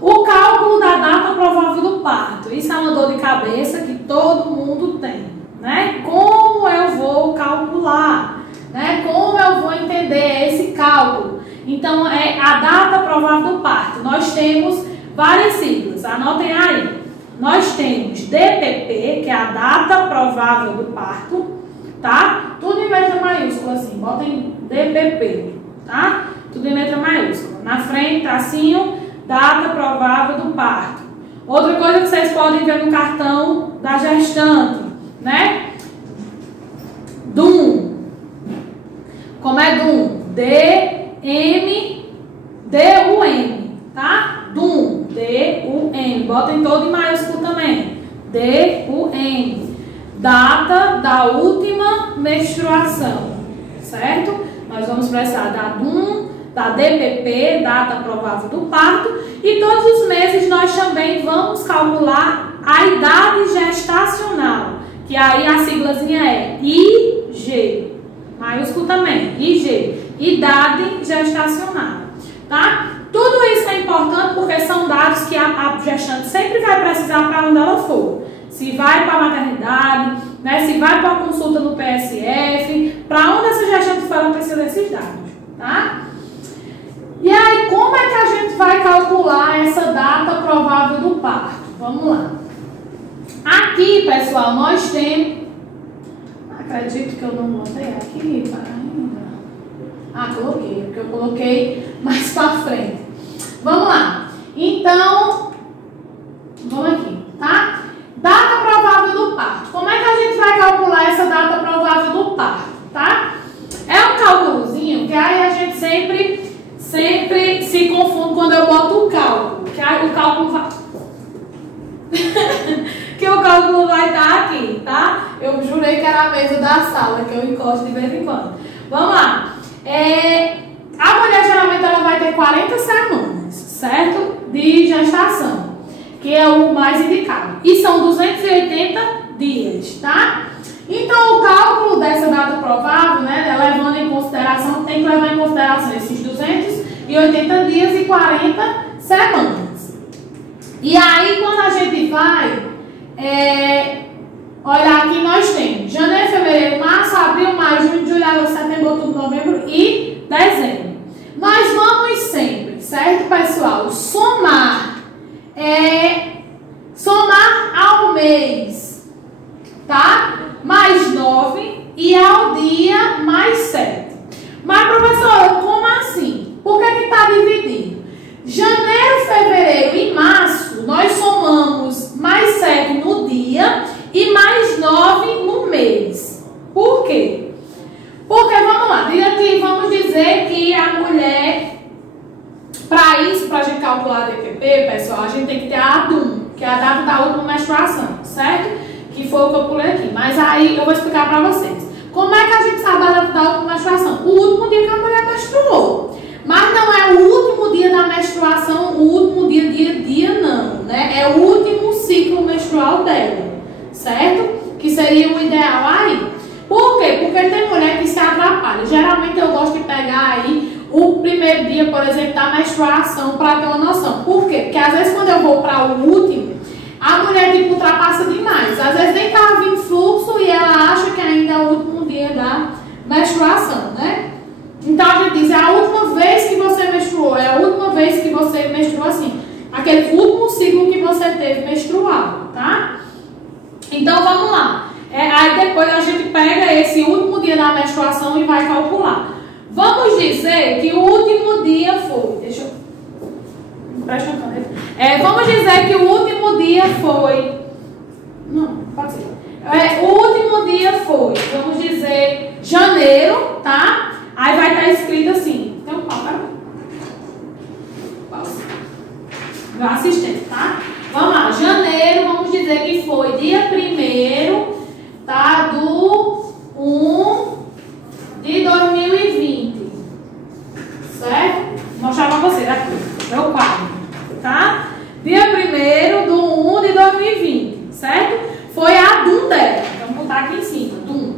O cálculo da data provável do parto. Isso é uma dor de cabeça que todo mundo tem, né? Como eu vou calcular, né? Como eu vou entender esse cálculo? Então, é a data provável do parto. Nós temos várias siglas, anotem aí. Nós temos DPP, que é a data provável do parto, tá? Tudo em letra maiúscula, assim, botem DPP, tá? Tudo em letra maiúscula. Na frente, tracinho, data provável do parto. Outra coisa que vocês podem ver no cartão da gestante, né? DUM. Como é DUM? D-M-D-U-M, tá? DUM. D-U-M. Botem todo em maiúsculo também. D-U-M. Data da última menstruação, certo? Nós vamos precisar da DUM, da DPP, data provável do parto, e todos os meses nós também vamos calcular a idade gestacional, que aí a siglazinha é IG, maiúsculo também, IG, idade gestacional, tá? Tudo isso é importante porque são dados que a gestante sempre vai precisar para onde ela for. Se vai para a maternidade, né, se vai para a consulta no PSF, para onde essa gestante for, ela precisa desses dados, tá? E aí, como é que a gente vai calcular essa data provável do parto? Vamos lá. Aqui, pessoal, nós temos... Acredito que eu não botei aqui para ainda. Ah, coloquei, porque eu coloquei mais para frente. Vamos lá. Então, vamos aqui, tá? Data provável do parto. Como é que a gente vai calcular essa data provável do parto, tá? É um cálculozinho que aí a gente sempre se confunde quando eu boto o cálculo. Que aí o cálculo vai... que o cálculo vai estar aqui, tá? Eu jurei que era a mesa da sala, que eu encosto de vez em quando. Vamos lá. A mulher geralmente ela vai ter 40 semanas, certo? De gestação, que é o mais indicado. E são 280 dias, tá? Então, o cálculo dessa data provável, né, levando em consideração, tem que levar em consideração esses 280 dias e 40 semanas. E aí, quando a gente vai olhar aqui, nós temos janeiro, fevereiro, março, abril, maio, junho, julho, agosto, setembro, outubro, novembro e dezembro. Nós vamos sempre, certo, pessoal? Somar ao mês, tá? Mais 9 e ao dia mais 7. Mas, professora, como assim? Por que que está dividido? Janeiro, fevereiro e março, nós somamos mais 7 no dia e mais 9 no mês. Por quê? Porque, vamos lá, diga aqui, vamos dizer que a mulher, para isso, para a gente calcular a DPP, pessoal, a gente tem que ter a DUM, que é a data da última menstruação, certo? Que foi o que eu pulei aqui. Mas aí eu vou explicar para vocês. Como é que a gente sabe a data da última menstruação? O último dia que a mulher menstruou. Mas não é o último dia da menstruação, o último dia não, né? É o último ciclo menstrual dela, certo? Que seria o ideal aí. Por quê? Porque tem mulher que se atrapalha. Geralmente eu gosto de pegar aí o primeiro dia, por exemplo, da menstruação para ter uma noção. Por quê? Porque às vezes quando eu vou para o último, a mulher tipo ultrapassa demais. Às vezes nem tá vindo fluxo e ela acha que ainda é o último dia da menstruação, né? Então a gente diz, é a última vez que você menstruou, é a última vez que você menstruou assim. Aquele último ciclo que você teve menstrual, tá? Então vamos lá. Aí depois a gente pega esse último dia da menstruação e vai calcular. Vamos dizer que o último dia foi... Deixa eu... Presta uma caneta. Vamos dizer que o último dia foi... Não, pode ser. O último dia foi, vamos dizer, janeiro, tá? Aí vai estar escrito assim. Tem um pau, tá? Pausa. Meu assistente, tá? Vamos lá. Janeiro, vamos dizer que foi dia 1º, tá? Do 1 de 2020. Certo? Vou mostrar pra vocês aqui. Meu quadro, tá? Dia 1º do 1 de 2020, certo? Foi a DUM dela. Vamos botar aqui em cima, DUM.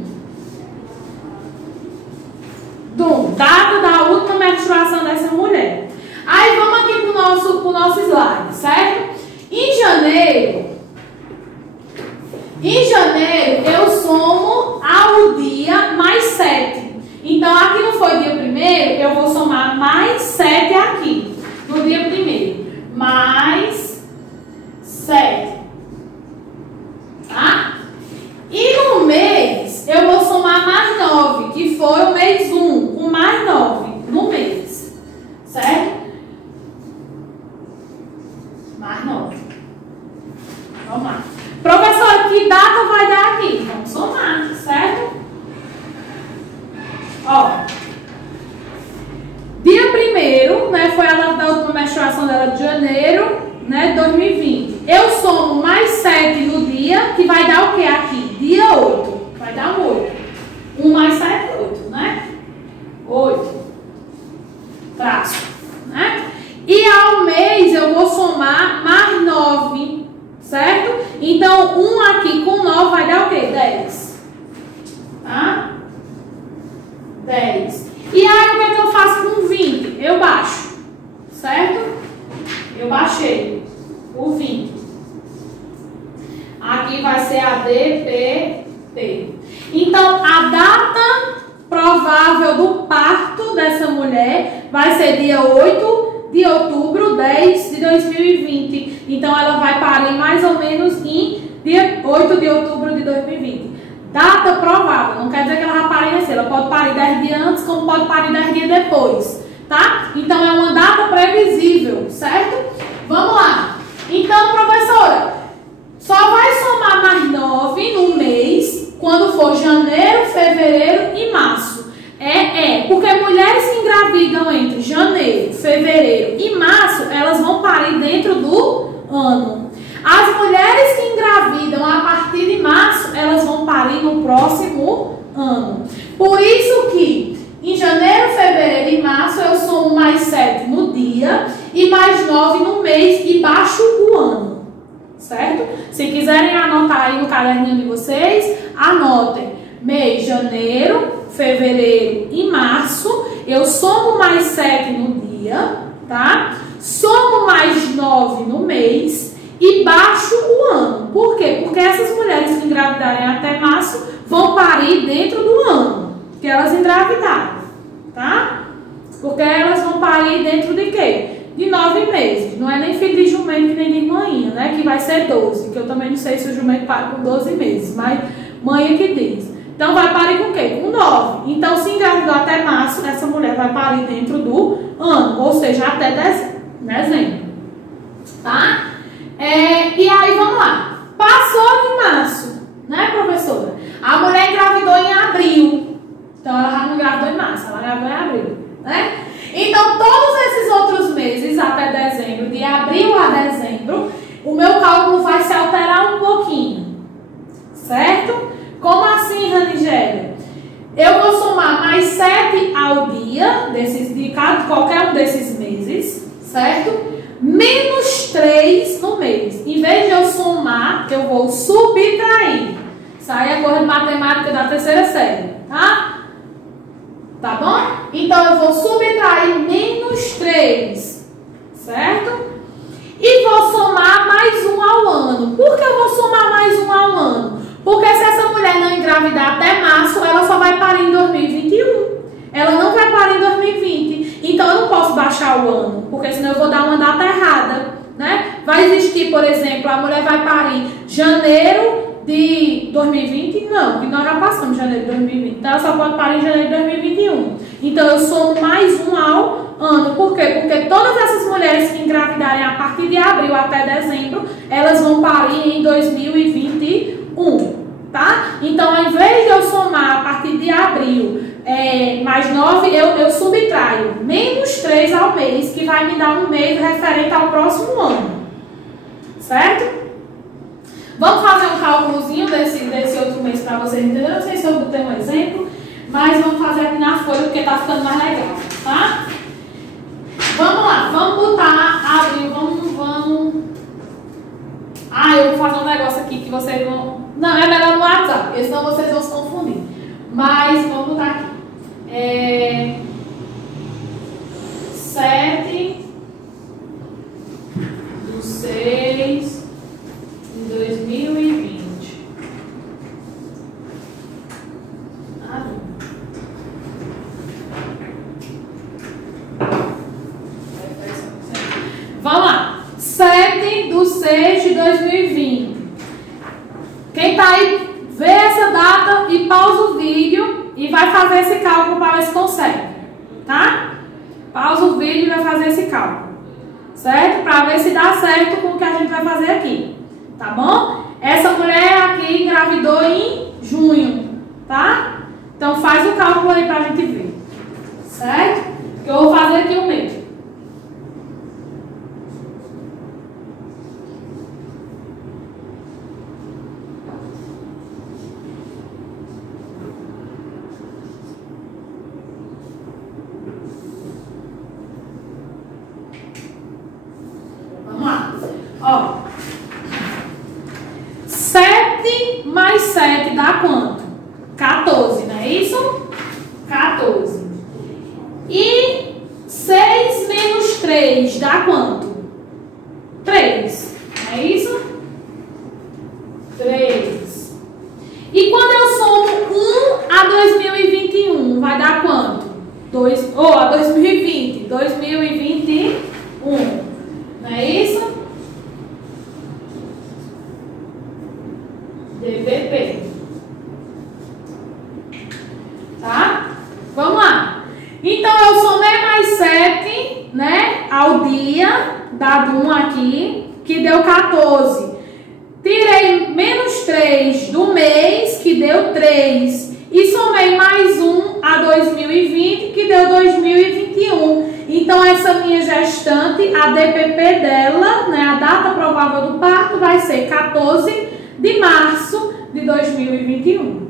eu vou somar mais 7 aqui, no dia 1º. Mais 7. Tá? E no mês, eu vou somar mais 9, que foi o mês 1, com mais 9 no mês. Certo? Mais 9. Vamos lá. Professor, que data vai dar aqui? Vamos somar, certo? Ó. Dia 1º, né, foi a última menstruação dela de janeiro, né, 2020. Eu somo mais 7 no dia, que vai dar o que aqui? Dia 8. Vai dar um 8. 1 mais 7, 8, né? 8. Traço, né? E ao mês eu vou somar mais 9, certo? Então, 1 aqui com 9 vai dar o quê? 10. Tá? 10. E aí, o que é que eu faço com 20? Eu baixo, certo? Eu baixei o 20. Aqui vai ser a DPP. Então, a data provável do parto dessa mulher vai ser dia 8 de outubro 10 de 2020. Então, ela vai parir mais ou menos em dia 8 de outubro de 2020. Data provável, não quer dizer que ela vai parir assim, ela pode parir 10 dias antes, como pode parir 10 dias depois, tá? Então, é uma data previsível, certo? Vamos lá. Então, professora, só vai somar mais 9 no mês, quando for janeiro, fevereiro e março. Porque mulheres que engravidam entre janeiro, fevereiro e março, elas vão parir dentro do ano. As mulheres que engravidam a partir de março, elas vão parir no próximo ano. Por isso que em janeiro, fevereiro e março eu somo mais 7 no dia e mais 9 no mês e baixo o ano. Certo? Se quiserem anotar aí no caderninho de vocês, anotem. Mês janeiro, fevereiro e março, eu somo mais 7 no dia, tá? Somo mais 9 no mês e baixo o ano. Por quê? Porque essas mulheres que engravidarem até março vão parir dentro do ano que elas engravidaram, tá? Porque elas vão parir dentro de quê? De 9 meses. Não é nem filho de jumento nem de manhinha, né? Que vai ser 12, que eu também não sei se o jumento para com 12 meses, mas mãe é que diz. Então vai parir com o quê? Com 9. Então se engravidou até março, essa mulher vai parir dentro do ano, ou seja, até dezembro. Tá? E aí vamos lá. Passou de março, né, professora? A mulher engravidou em abril. Então ela já não engravidou em março, ela engravidou em abril, né? Então todos esses outros meses até dezembro, de abril a dezembro, o meu cálculo vai se alterar um pouquinho, certo? Como assim, Ranigélia? Eu vou somar mais 7 ao dia de qualquer um desses meses, certo? Menos 3 no mês. Em vez de eu somar, eu vou subtrair. Sai a coisa de matemática da terceira série, tá? Tá bom? Então, eu vou subtrair menos 3, certo? E vou somar mais 1 ao ano. Por que eu vou somar mais 1 ao ano? Porque se essa mulher não engravidar até março, ela só vai parir em 2021. Ela não vai parir em 2020. Então, eu não posso baixar o ano, porque senão eu vou dar uma data errada, né? Vai existir, por exemplo, a mulher vai parir janeiro de 2020? Não, que nós já passamos janeiro de 2020. Então, ela só pode parir em janeiro de 2021. Então, eu somo mais 1 ao ano. Por quê? Porque todas essas mulheres que engravidarem a partir de abril até dezembro, elas vão parir em 2021, tá? Então, ao invés de eu somar a partir de abril mais 9, eu subtraio menos 3 ao mês, que vai me dar um mês referente ao próximo ano, certo? Vamos fazer um cálculozinho desse outro mês para vocês entenderem. Não sei se eu botei um exemplo, mas vamos fazer aqui na folha porque tá ficando mais legal, tá? Vamos lá, vamos botar abril, vamos. Eu vou fazer um negócio aqui que vocês vão. Não, é melhor no WhatsApp, porque senão vocês vão se confundir. Mas vamos botar aqui. 7 de 6 de 2020. Vamos lá. 7/6/2020. Quem tá aí, vê essa data e pausa o vídeo e vai fazer esse cálculo para ver se consegue, tá? Pausa o vídeo e vai fazer esse cálculo, certo? Para ver se dá certo com o que a gente vai fazer aqui, tá bom? Essa mulher aqui engravidou em junho, tá? Então faz o cálculo aí pra gente ver, certo? Que eu vou fazer aqui o mesmo. Vamos lá. Ó. 7 mais 7 dá quanto? 14, não é isso? 14. E 6 menos 3 dá quanto? 3, não é isso? 3. E quando eu somo 1 a 2021, vai dar quanto? A 2020, 2021, não é isso? DVP. Tá? Vamos lá. Então, eu somei mais 7, né? Ao dia, dado 1 aqui, que deu 14. Tirei menos 3 do mês, que deu 3. E somei mais 1 a 2020, que deu 2021. Então, essa minha gestante, a DPP dela, né? A data provável do parto vai ser 14 de março de 2021,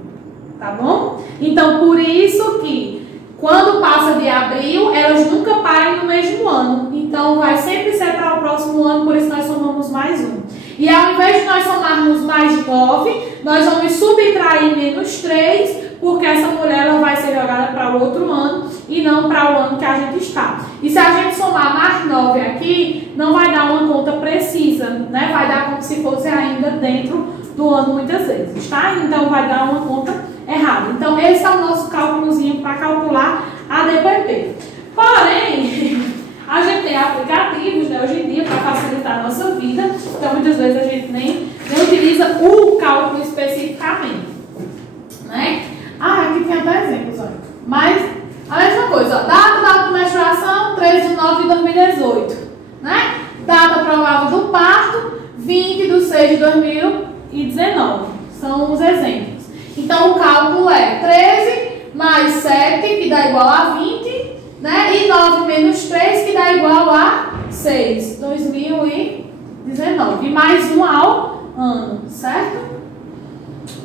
tá bom? Então, por isso que quando passa de abril, elas nunca parem no mesmo ano. Então, vai sempre ser para o próximo ano, por isso nós somamos mais 1. E ao invés de nós somarmos mais 9, nós vamos subtrair menos 3, porque essa mulher ela vai ser jogada para o outro ano e não para o ano que a gente está. E se a gente somar mais 9 aqui, não vai dar uma conta precisa, né? Vai dar como se fosse ainda dentro do ano muitas vezes, tá? Então vai dar uma conta errada. Então esse é o nosso cálculozinho para calcular a DPP. Porém, a gente tem aplicativos, né, hoje em dia para facilitar a nossa vida. Então muitas vezes a gente nem utiliza o cálculo especificamente, né? Aqui tem até exemplos, olha. Mas a mesma coisa, ó. Data de menstruação 13/9/2018, né? Data provável do parto 20/6/2019. São os exemplos. Então o cálculo é 13 mais 7, que dá igual a 20, né? E 9 menos 3, que dá igual a 6, 2019. E mais 1 ao ano, certo?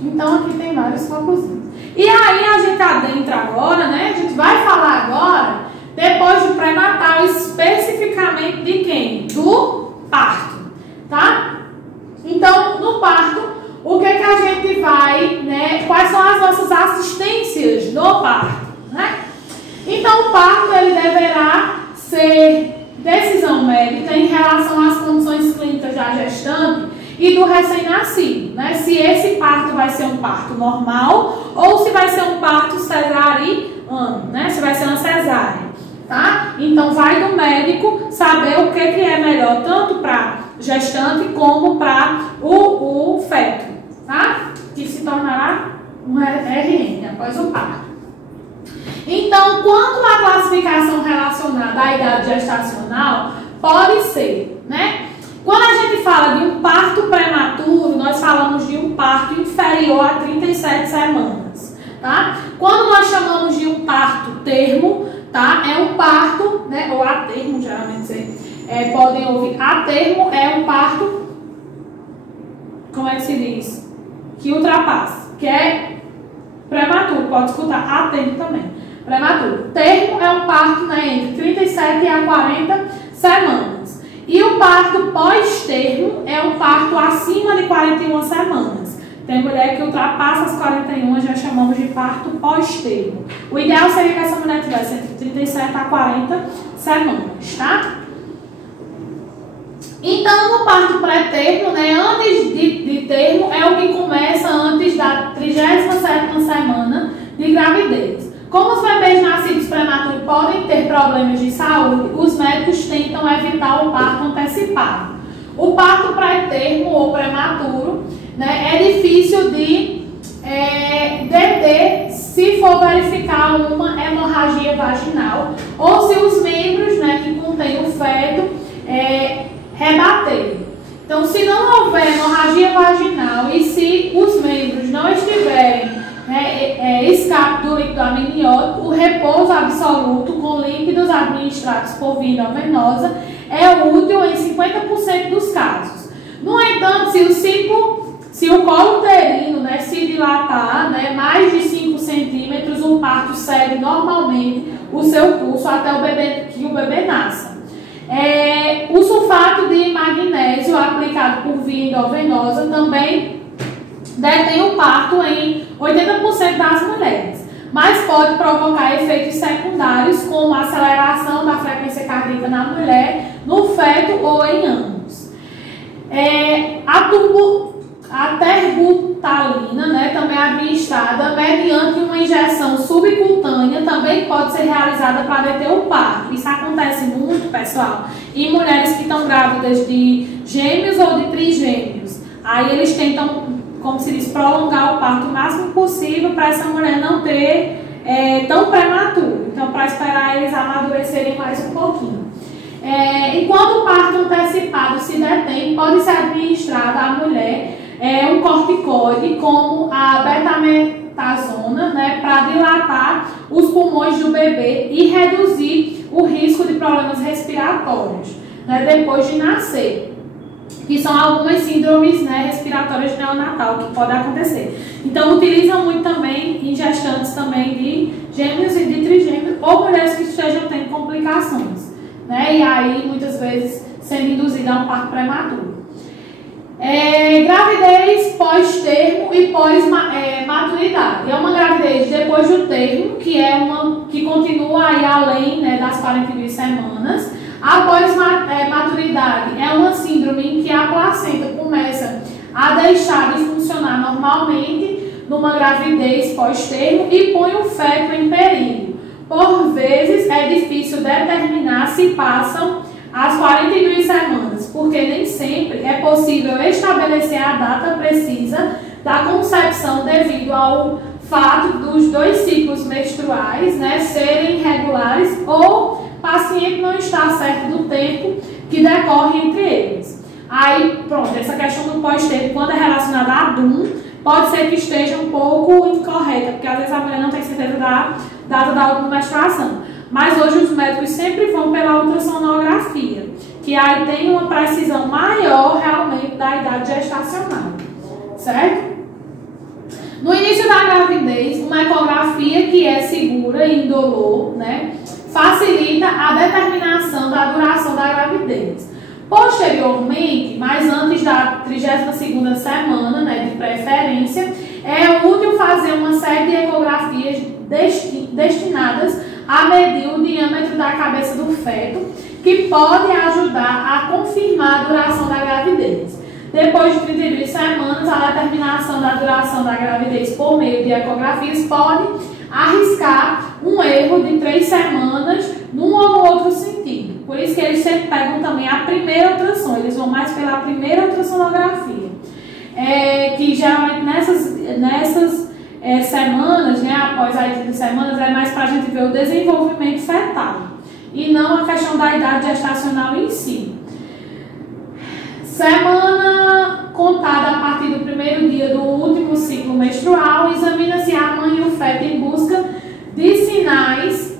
Então aqui tem vários cálculos. E aí a gente adentra agora, né? A gente vai falar agora, depois do pré-natal, especificamente de quem? Do parto, tá? Então, no parto, o que é que a gente vai, né? Quais são as nossas assistências no parto, né? Então, o parto, ele deverá ser decisão médica em relação às condições clínicas da gestante e do recém-nascido, né? Se esse parto vai ser um parto normal ou se vai ser um parto cesariano, né? Se vai ser uma cesárea, tá? Então, vai do médico saber o que é melhor, tanto para gestante como para o feto, tá? Que se tornará um RN após o parto. Então, quanto à classificação relacionada à idade gestacional, pode ser, né? Quando a gente fala de um parto prematuro, nós falamos de um parto inferior a 37 semanas, tá? Quando nós chamamos de um parto termo, tá? É um parto, né? Ou a termo, geralmente vocês podem ouvir. A termo é um parto, como é que se diz? Que ultrapassa, que é prematuro, pode escutar, a termo também. Prematuro. Termo é um parto, né, entre 37 a 40 semanas. E o parto pós-termo é um parto acima de 41 semanas. Tem mulher que ultrapassa as 41, já chamamos de parto pós-termo. O ideal seria que essa mulher tivesse entre 37 a 40 semanas, tá? Então, no parto pré-termo, né, antes de termo, é o que começa antes da 37ª semana de gravidez. Como os bebês nascidos prematuros podem ter problemas de saúde, os médicos tentam evitar o parto antecipado. O parto pré-termo ou prematuro, né, é difícil de deter se for verificar uma hemorragia vaginal ou se os membros, né, que contêm o feto rebaterem. Então, se não houver hemorragia vaginal e se os membros não estiverem escape do líquido amniótico, o repouso absoluto com líquidos administrados por via endovenosa é útil em 50% dos casos. No entanto, se o colo uterino, né, se dilatar, né, mais de 5 centímetros, o parto segue normalmente o seu curso até que o bebê nasça. O sulfato de magnésio aplicado por via endovenosa também detém o parto em 80% das mulheres, mas pode provocar efeitos secundários como a aceleração da frequência cardíaca na mulher, no feto ou em ambos. A terbutalina, né, também é administrada mediante uma injeção subcutânea, também pode ser realizada para deter o parto. Isso acontece muito, pessoal, em mulheres que estão grávidas de gêmeos ou de trigêmeos. Aí eles tentam, como se diz, prolongar o parto o máximo possível para essa mulher não ter tão prematuro. Então, para esperar eles amadurecerem mais um pouquinho. Enquanto o parto antecipado se detém, pode ser administrado à mulher um corticoide como a betametasona, né, para dilatar os pulmões do bebê e reduzir o risco de problemas respiratórios, né, depois de nascer, que são algumas síndromes, né, respiratórias neonatal que podem acontecer. Então, utilizam muito também em gestantes também de gêmeos e de trigêmeos ou mulheres que estejam tendo complicações, né, e aí muitas vezes sendo induzida a um parto prematuro. Gravidez pós-termo e pós-maturidade. É uma gravidez depois do termo, que continua aí além, né, das 42 semanas. Após maturidade, é uma síndrome em que a placenta começa a deixar de funcionar normalmente numa gravidez pós-termo e põe o feto em perigo. Por vezes, é difícil determinar se passam as 42 semanas, porque nem sempre é possível estabelecer a data precisa da concepção devido ao fato dos 2 ciclos menstruais, né, serem irregulares ou paciente não está certo do tempo que decorre entre eles. Aí, pronto, essa questão do pós-termo, quando é relacionada a DUM, pode ser que esteja um pouco incorreta, porque às vezes a mulher não tem certeza da data da menstruação. Mas hoje os médicos sempre vão pela ultrassonografia, que aí tem uma precisão maior realmente da idade gestacional, certo? No início da gravidez, uma ecografia que é segura e indolor, né, facilita a determinação da duração da gravidez. Posteriormente, mas antes da 32ª semana, né, de preferência, é útil fazer uma série de ecografias destinadas a medir o diâmetro da cabeça do feto, que pode ajudar a confirmar a duração da gravidez. Depois de 32 semanas, a determinação da duração da gravidez por meio de ecografias pode arriscar um erro de 3 semanas num ou no outro sentido. Por isso que eles sempre pegam também a primeira ultrassom, eles vão mais pela primeira ultrassonografia. Que geralmente nessas semanas, né, após as 30 semanas, é mais para a gente ver o desenvolvimento fetal e não a questão da idade gestacional em si. Semana contada a partir do primeiro dia do último ciclo menstrual, examina-se a mãe e o feto em busca de sinais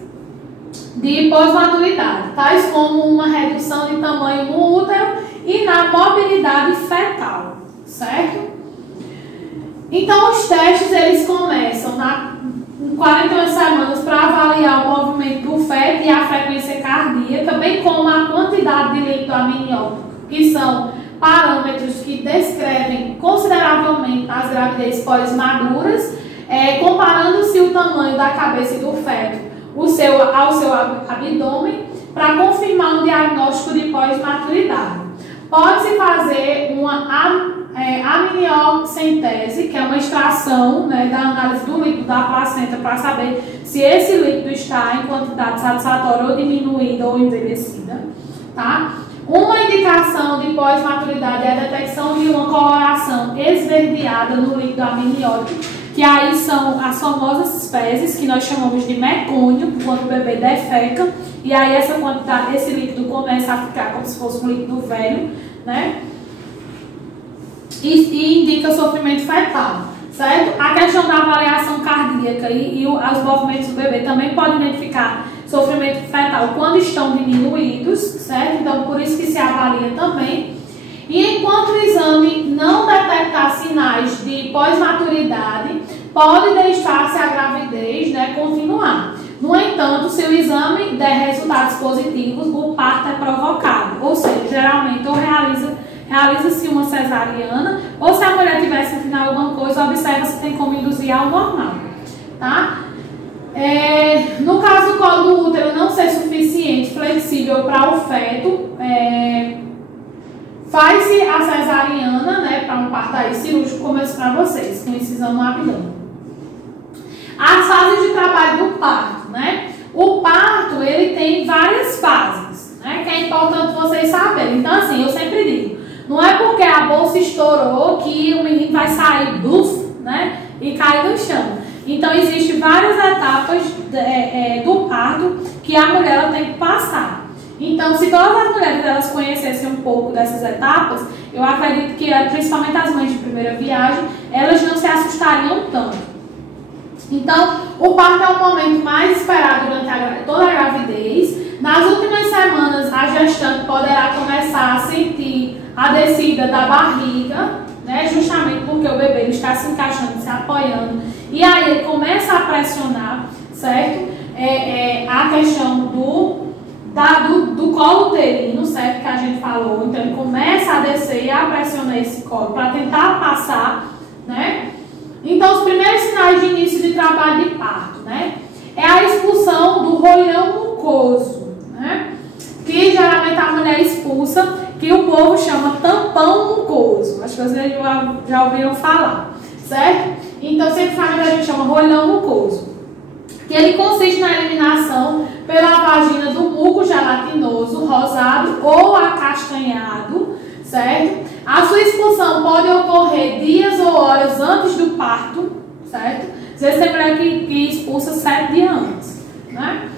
de pós-maturidade, tais como uma redução de tamanho no útero e na mobilidade fetal, certo? Então, os testes eles começam em 48 semanas para avaliar o movimento do feto e a frequência cardíaca, bem como a quantidade de líquido amniótico, que são parâmetros que descrevem consideravelmente as gravidezes pós-maduras, comparando-se o tamanho da cabeça e do feto ao seu abdômen, para confirmar um diagnóstico de pós-maturidade. Pode-se fazer uma amniocentese, que é uma extração, né, da análise do líquido da placenta para saber se esse líquido está em quantidade satisfatória ou diminuída ou envelhecida, tá? Uma indicação de pós-maturidade é a detecção de uma coloração esverdeada no líquido amniótico, que aí são as famosas espécies que nós chamamos de mecônio, quando o bebê defeca, e aí essa quantidade, esse líquido começa a ficar como se fosse um líquido velho, né? E indica sofrimento fetal, certo? A questão da avaliação cardíaca e os movimentos do bebê também podem identificar sofrimento fetal quando estão diminuídos, certo? Então, por isso que se avalia também. E enquanto o exame não detectar sinais de pós-maturidade, pode deixar-se a gravidez, né, continuar. No entanto, se o exame der resultados positivos, o parto é provocado, ou seja, geralmente ou realiza-se uma cesariana, ou se a mulher tivesse no final alguma coisa, observa se tem como induzir ao normal, tá? No caso do colo do útero não ser suficiente, flexível para o feto, faz-se a cesariana, né, para um parto aí cirúrgico, como eu disse para vocês, com incisão no abdômen. As fases de trabalho do parto, né? O parto, ele tem várias fases, né, que é importante vocês saberem. Então, assim, eu sempre digo, não é porque a bolsa estourou que o menino vai sair, bluff, né, e cair no chão. Então, existem várias etapas do parto que a mulher ela tem que passar. Então, se todas as mulheres elas conhecessem um pouco dessas etapas, eu acredito que, principalmente as mães de primeira viagem, elas não se assustariam tanto. Então, o parto é o momento mais esperado durante toda a gravidez. Nas últimas semanas, a gestante poderá começar a sentir a descida da barriga, né, justamente porque o bebê ele está se encaixando, se apoiando, e aí ele começa a pressionar, certo? A questão do colo uterino, certo? Que a gente falou, então ele começa a descer e a pressionar esse colo para tentar passar, né? Então, os primeiros sinais de início de trabalho de parto, né? É a expulsão do rolhão mucoso, né? Que geralmente a mulher expulsa, que o povo chama tampão mucoso. Acho que vocês já ouviram falar, certo? Então, sempre família a gente chama rolhão mucoso. Que ele consiste na eliminação pela vagina do muco gelatinoso, rosado ou acastanhado, certo? A sua expulsão pode ocorrer dias ou horas antes do parto, certo? Às vezes tem mulher que expulsa 7 dias antes, né?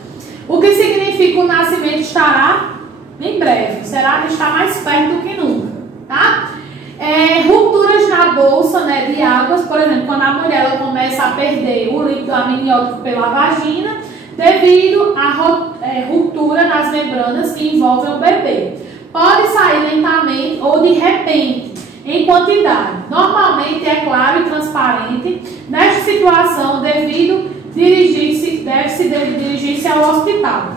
O que significa o nascimento estará em breve, será que está mais perto do que nunca, tá? Rupturas na bolsa, né, de águas, por exemplo, quando a mulher ela começa a perder o líquido amniótico pela vagina, devido à ruptura nas membranas que envolvem o bebê. Pode sair lentamente ou de repente, em quantidade. Normalmente é claro e transparente. Nesta situação, deve-se dirigir-se ao hospital.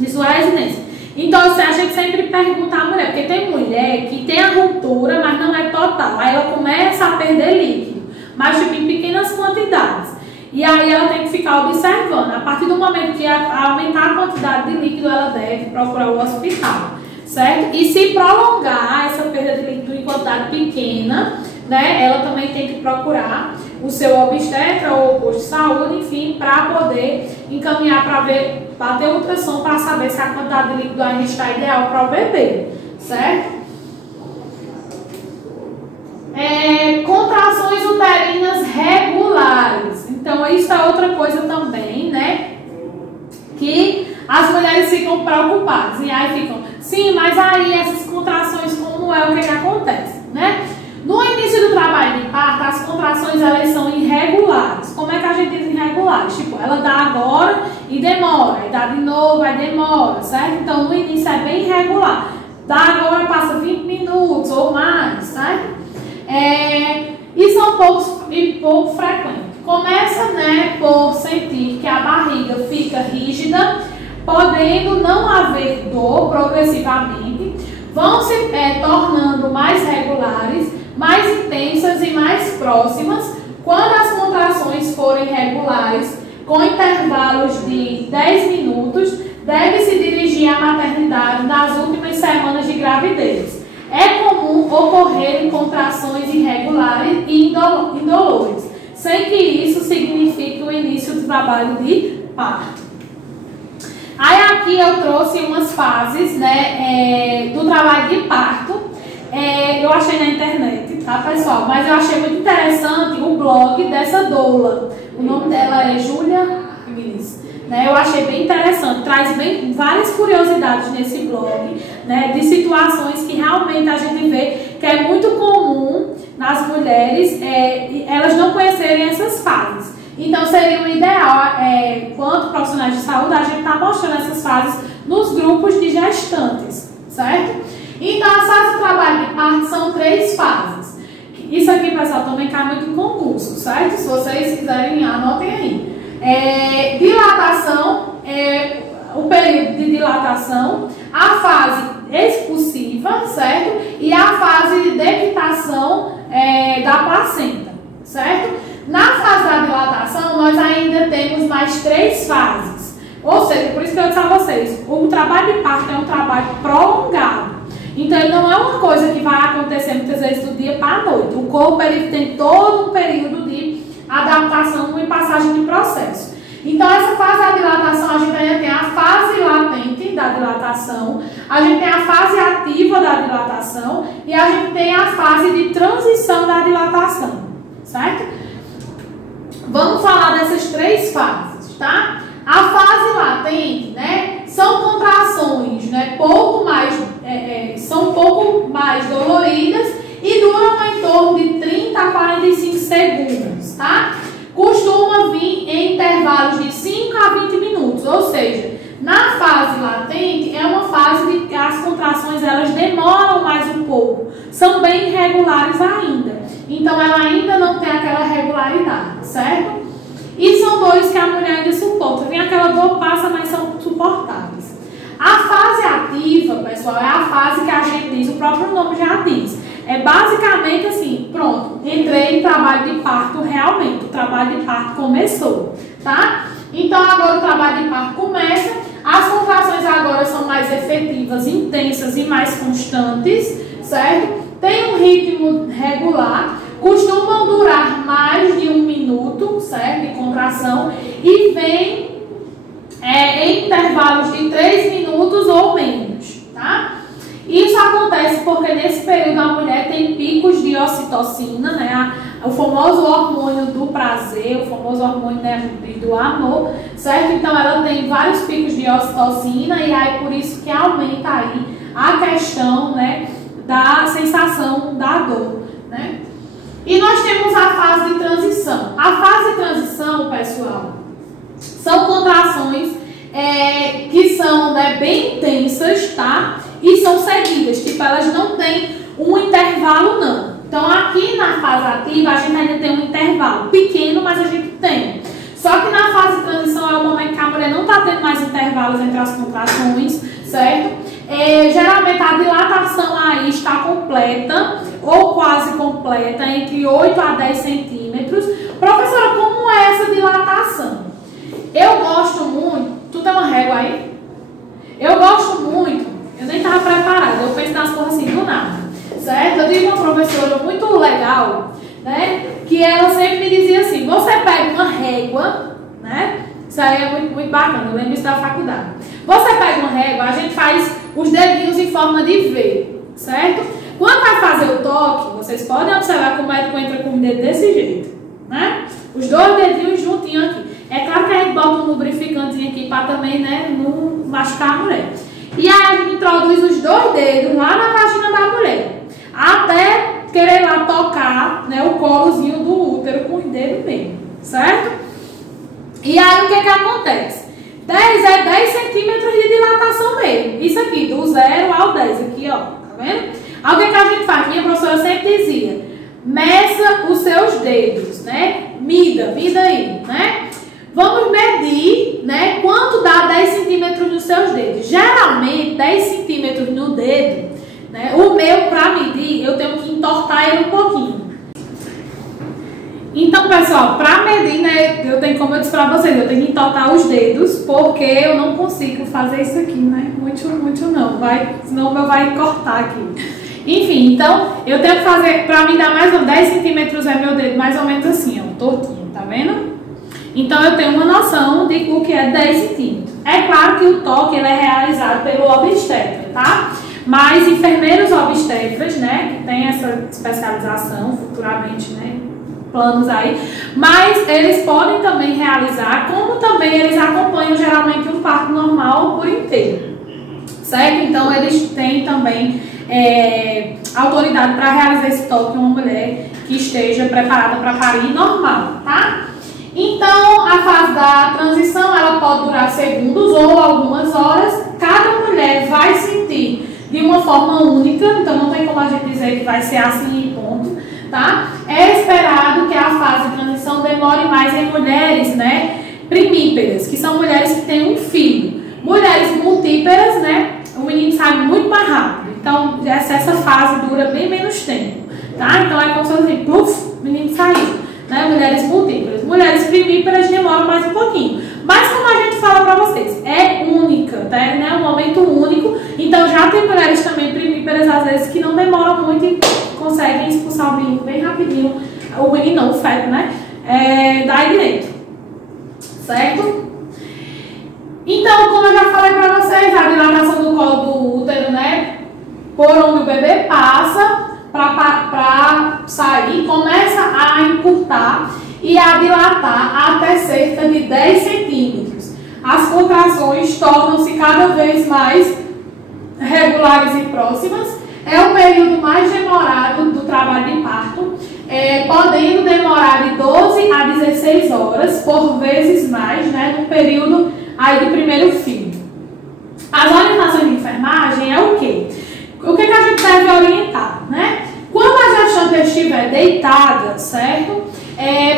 Isso é residência. Então, assim, a gente sempre pergunta à mulher, porque tem mulher que tem a ruptura, mas não é total. Aí ela começa a perder líquido, mas tipo, em pequenas quantidades. E aí ela tem que ficar observando. A partir do momento que aumentar a quantidade de líquido, ela deve procurar o hospital, certo? E se prolongar essa perda de líquido em quantidade pequena, né, ela também tem que procurar o seu obstetra ou o posto de saúde, enfim, para poder encaminhar para ver, bater ultrassom para saber se a quantidade de líquido ainda está ideal para o bebê, certo? Contrações uterinas regulares. Então, isso é outra coisa também, né? Que as mulheres ficam preocupadas. E aí ficam, sim, mas aí essas contrações, como é, o que acontece, né? No início do trabalho de parto, as contrações elas são irregulares. Como é que a gente diz irregulares? Tipo, ela dá agora e demora, aí dá de novo, aí demora, certo? Então, no início é bem irregular. Dá agora, passa 20 minutos ou mais, certo? E são pouco frequentes. Começa, né, por sentir que a barriga fica rígida, podendo não haver dor progressivamente, vão se tornando mais regulares, mais intensas e mais próximas. Quando as contrações forem regulares, com intervalos de 10 minutos, deve-se dirigir à maternidade nas últimas semanas de gravidez. é comum ocorrerem contrações irregulares e indolores, sem que isso signifique o início do trabalho de parto. Aí aqui eu trouxe umas fases, né, do trabalho de parto. Eu achei na internet, tá, pessoal? Mas eu achei muito interessante o blog dessa doula. O nome dela é Júlia Agnes, né? Eu achei bem interessante, traz várias curiosidades nesse blog, né, de situações que realmente a gente vê que é muito comum nas mulheres, elas não conhecerem essas fases. Então seria o ideal, quanto profissionais de saúde, a gente está mostrando essas fases nos grupos de gestantes, certo? Então as fases do trabalho de parto são 3 fases. Isso aqui, pessoal, também cai muito em concurso, certo? Se vocês quiserem, anotem aí. Dilatação, o período de dilatação, a fase expulsiva, certo? E a fase de decitação da placenta, certo? Na fase da dilatação, nós ainda temos mais 3 fases. Ou seja, por isso que eu disse a vocês, o trabalho de parto é um trabalho prolongado. Então, ele não é uma coisa que vai acontecer muitas vezes do dia para a noite. O corpo ele tem todo um período de adaptação e passagem de processo. Então, essa fase da dilatação, a gente ainda tem a fase latente da dilatação, a gente tem a fase ativa da dilatação e a gente tem a fase de transição da dilatação, certo? Vamos falar dessas 3 fases, tá? A fase latente, né, são contrações, né, são um pouco mais doloridas e duram em torno de 30 a 45 segundos, tá? Costuma vir em intervalos de 5 a 20 minutos, ou seja, na fase latente é uma fase de que as contrações elas demoram mais um pouco, são bem irregulares ainda, então ela ainda não tem aquela regularidade, certo? E são dores que a mulher ainda suporta, vem aquela dor, passa, mas são suportáveis. A fase ativa, pessoal, é a fase que a gente diz, o próprio nome já diz. É basicamente assim, pronto, entrei em trabalho de parto realmente, o trabalho de parto começou, tá? Então agora o trabalho de parto começa, as contrações agora são mais efetivas, intensas e mais constantes, certo? Tem um ritmo regular, costumam durar mais de 1 minuto, certo? De contração e vem em intervalos de 3 minutos ou menos, tá? Isso acontece porque nesse período a mulher tem picos de ocitocina, né? O famoso hormônio do prazer, o famoso hormônio, né, do amor, certo? Então ela tem vários picos de ocitocina e aí por isso que aumenta aí a questão, né, da sensação da dor, né? E nós temos a fase de transição. A fase de transição, pessoal, são contrações que são, né, bem intensas, tá? E são seguidas, tipo, elas não têm um intervalo, não. Então, aqui na fase ativa, a gente ainda tem um intervalo pequeno, mas a gente tem. Só que na fase de transição é o momento que a mulher não está tendo mais intervalos entre as contrações, certo? Geralmente a dilatação aí está completa ou quase completa, entre 8 a 10 centímetros. Professora, como é essa dilatação? Eu gosto muito... Tu tem uma régua aí? Eu gosto muito... Eu nem estava preparada, eu penso nas coisas assim do nada, certo? Eu tive uma professora muito legal, né? Que ela sempre me dizia assim, você pega uma régua, né? Isso aí é muito, muito bacana, eu lembro isso da faculdade. Você pega uma régua, a gente faz os dedinhos em forma de V, certo? Quando vai fazer o toque, vocês podem observar que o médico entra com o dedo desse jeito, né? Os 2 dedinhos juntinhos aqui. É claro que a gente bota um lubrificantezinho aqui para também, né, não machucar a mulher. E aí a gente introduz os 2 dedos lá na vagina da mulher, até querer lá tocar, né, o colozinho do útero com os dedos mesmo, certo? E aí o que acontece? 10 centímetros de dilatação mesmo. Isso aqui, do 0 ao 10, aqui ó, tá vendo? Aí o que a gente faz? Minha professora sempre dizia, meça os seus dedos, né? Mida aí, né? Vamos medir, né, quanto dá 10 centímetros nos seus dedos. Geralmente, 10 centímetros no dedo, né, o meu, para medir, eu tenho que entortar ele um pouquinho. Então, pessoal, para medir, né, eu tenho, como eu disse para vocês, eu tenho que entortar os dedos, porque eu não consigo fazer isso aqui, né, muito não, senão o meu vai cortar aqui. Enfim, então eu tenho que fazer, pra me dar mais ou menos 10 centímetros é meu dedo mais ou menos assim, ó, tortinho, tá vendo? Então eu tenho uma noção de o que é 10 centímetros. É claro que o toque ele é realizado pelo obstetra, tá? Mas enfermeiros obstetras, né, que tem essa especialização futuramente, né, planos aí, mas eles podem também realizar, como também eles acompanham geralmente um parto normal por inteiro, certo? Então eles têm também autoridade para realizar esse toque em uma mulher que esteja preparada para parir normal, tá? Então a fase da transição ela pode durar segundos ou algumas horas. Cada mulher vai sentir de uma forma única, então não tem como a gente dizer que vai ser assim e ponto, tá? É esperado que a fase de transição demore mais em mulheres, né, primíperas, que são mulheres que têm um filho. Mulheres multíperas, né, o menino sai muito mais rápido, então essa fase dura bem menos tempo, tá? Então é como se fosse assim, pluf, o menino saiu, né? Mulheres multíperas. Mulheres primíperas demoram mais um pouquinho. Mas como a gente fala pra vocês, é única, tá? É um momento único. Então já tem mulheres também primíperas, às vezes, que não demoram muito e conseguem expulsar o menino bem rapidinho. O menino não, o feto, né? Daí direito. Certo? Então, como eu já falei pra vocês, a dilatação do colo do útero, né? Por onde o bebê passa para sair, começa a encurtar e a dilatar até cerca de 10 centímetros. As contrações tornam-se cada vez mais regulares e próximas. É o período mais demorado do trabalho de parto, podendo demorar de 12 a 16 horas, por vezes mais, né, no período aí do primeiro filho. As orientações de enfermagem é o quê? O que a gente deve orientar, né? Quando a gestante estiver deitada, certo?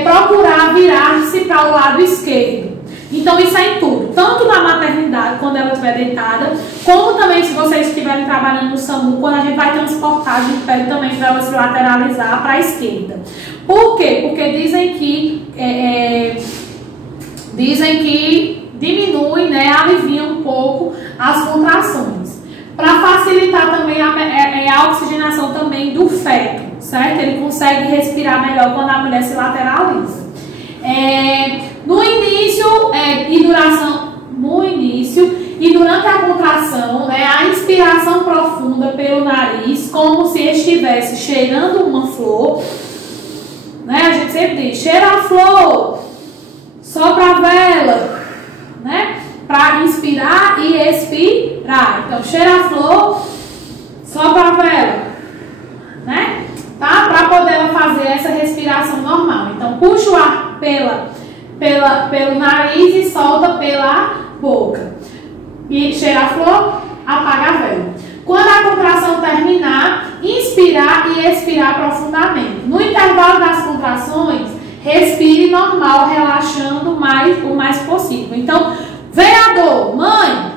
Procurar virar-se para o lado esquerdo. Então isso é em tudo, tanto na maternidade, quando ela estiver deitada, como também se vocês estiverem trabalhando no SAMU, quando a gente vai transportar, a gente pede também para ela se lateralizar para a esquerda. Por quê? Porque dizem que diminui, né, alivia um pouco as contrações. Para facilitar também a oxigenação também do feto, certo? Ele consegue respirar melhor quando a mulher se lateraliza. No início e durante a contração, né, a inspiração profunda pelo nariz, como se estivesse cheirando uma flor, né? A gente sempre diz, cheira a flor, sopra a vela, né? Para inspirar e expirar. Então, cheira a flor, sopra a vela, né? Tá? Para poder ela fazer essa respiração normal. Então, puxa o ar pelo nariz e solta pela boca. E cheira a flor, apaga a vela. Quando a contração terminar, inspirar e expirar profundamente. No intervalo das contrações, respire normal, relaxando o mais possível. Então, vem a dor, mãe,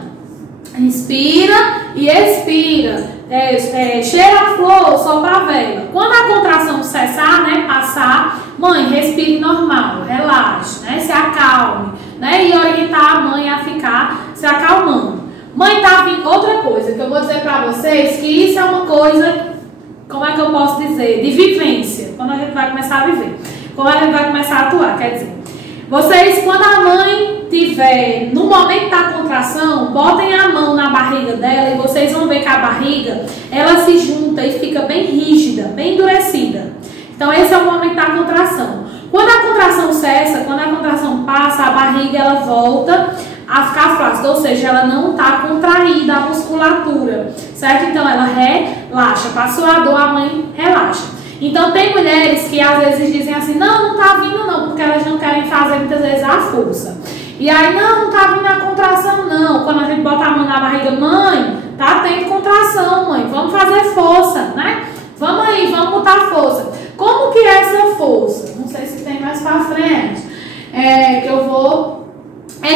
inspira e expira, cheira a flor, sopra a vela. Quando a contração cessar, né, passar, mãe, respire normal, relaxe, né, se acalme, né, e orientar a mãe a ficar se acalmando. Mãe, tá vindo outra coisa que eu vou dizer pra vocês, que isso é uma coisa, como é que eu posso dizer, de vivência, quando a gente vai começar a viver, quando a gente vai começar a atuar, quer dizer. Vocês, quando a mãe tiver no momento da contração, botem a mão na barriga dela e vocês vão ver que a barriga, ela se junta e fica bem rígida, bem endurecida. Então esse é o momento da contração. Quando a contração cessa, quando a contração passa, a barriga ela volta a ficar flácida, ou seja, ela não está contraída a musculatura, certo? Então ela relaxa, passou a dor, a mãe relaxa. Então tem mulheres que às vezes dizem assim, não tá vindo não, porque elas não querem fazer muitas vezes a força. E aí, não tá vindo a contração não. Quando a gente bota a mão na barriga, mãe, tá tendo contração, mãe, vamos fazer força, né? Vamos aí, vamos botar força. Como que é essa força? Não sei se tem mais pra frente. É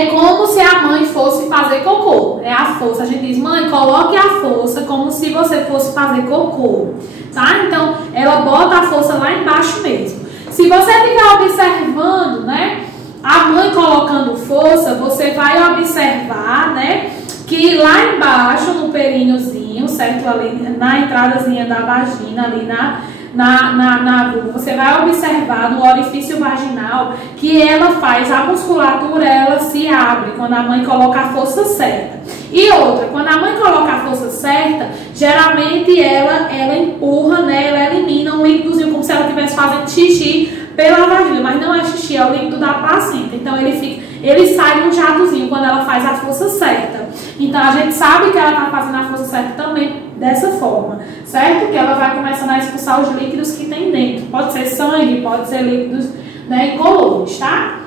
como se a mãe fosse fazer cocô. É a força. A gente diz, mãe, coloque a força como se você fosse fazer cocô. Tá? Então, ela bota a força lá embaixo mesmo. Se você estiver observando, né, a mãe colocando força, você vai observar, né, que lá embaixo, no períneo,zinho, certo? Ali na entradazinha da vagina, ali na vulva, você vai observar no orifício vaginal que ela faz, a musculatura, ela se abre quando a mãe coloca a força certa. E outra, quando a mãe coloca a força certa, geralmente ela empurra, né, ela elimina um líquidozinho como se ela estivesse fazendo xixi pela vagina, mas não é xixi, é o líquido da placenta. Então ele sai num jatozinho quando ela faz a força certa. Então a gente sabe que ela está fazendo a força certa também dessa forma, certo? Que ela vai começando a expulsar os líquidos que tem dentro. Pode ser sangue, pode ser líquidos, né, incolores, tá?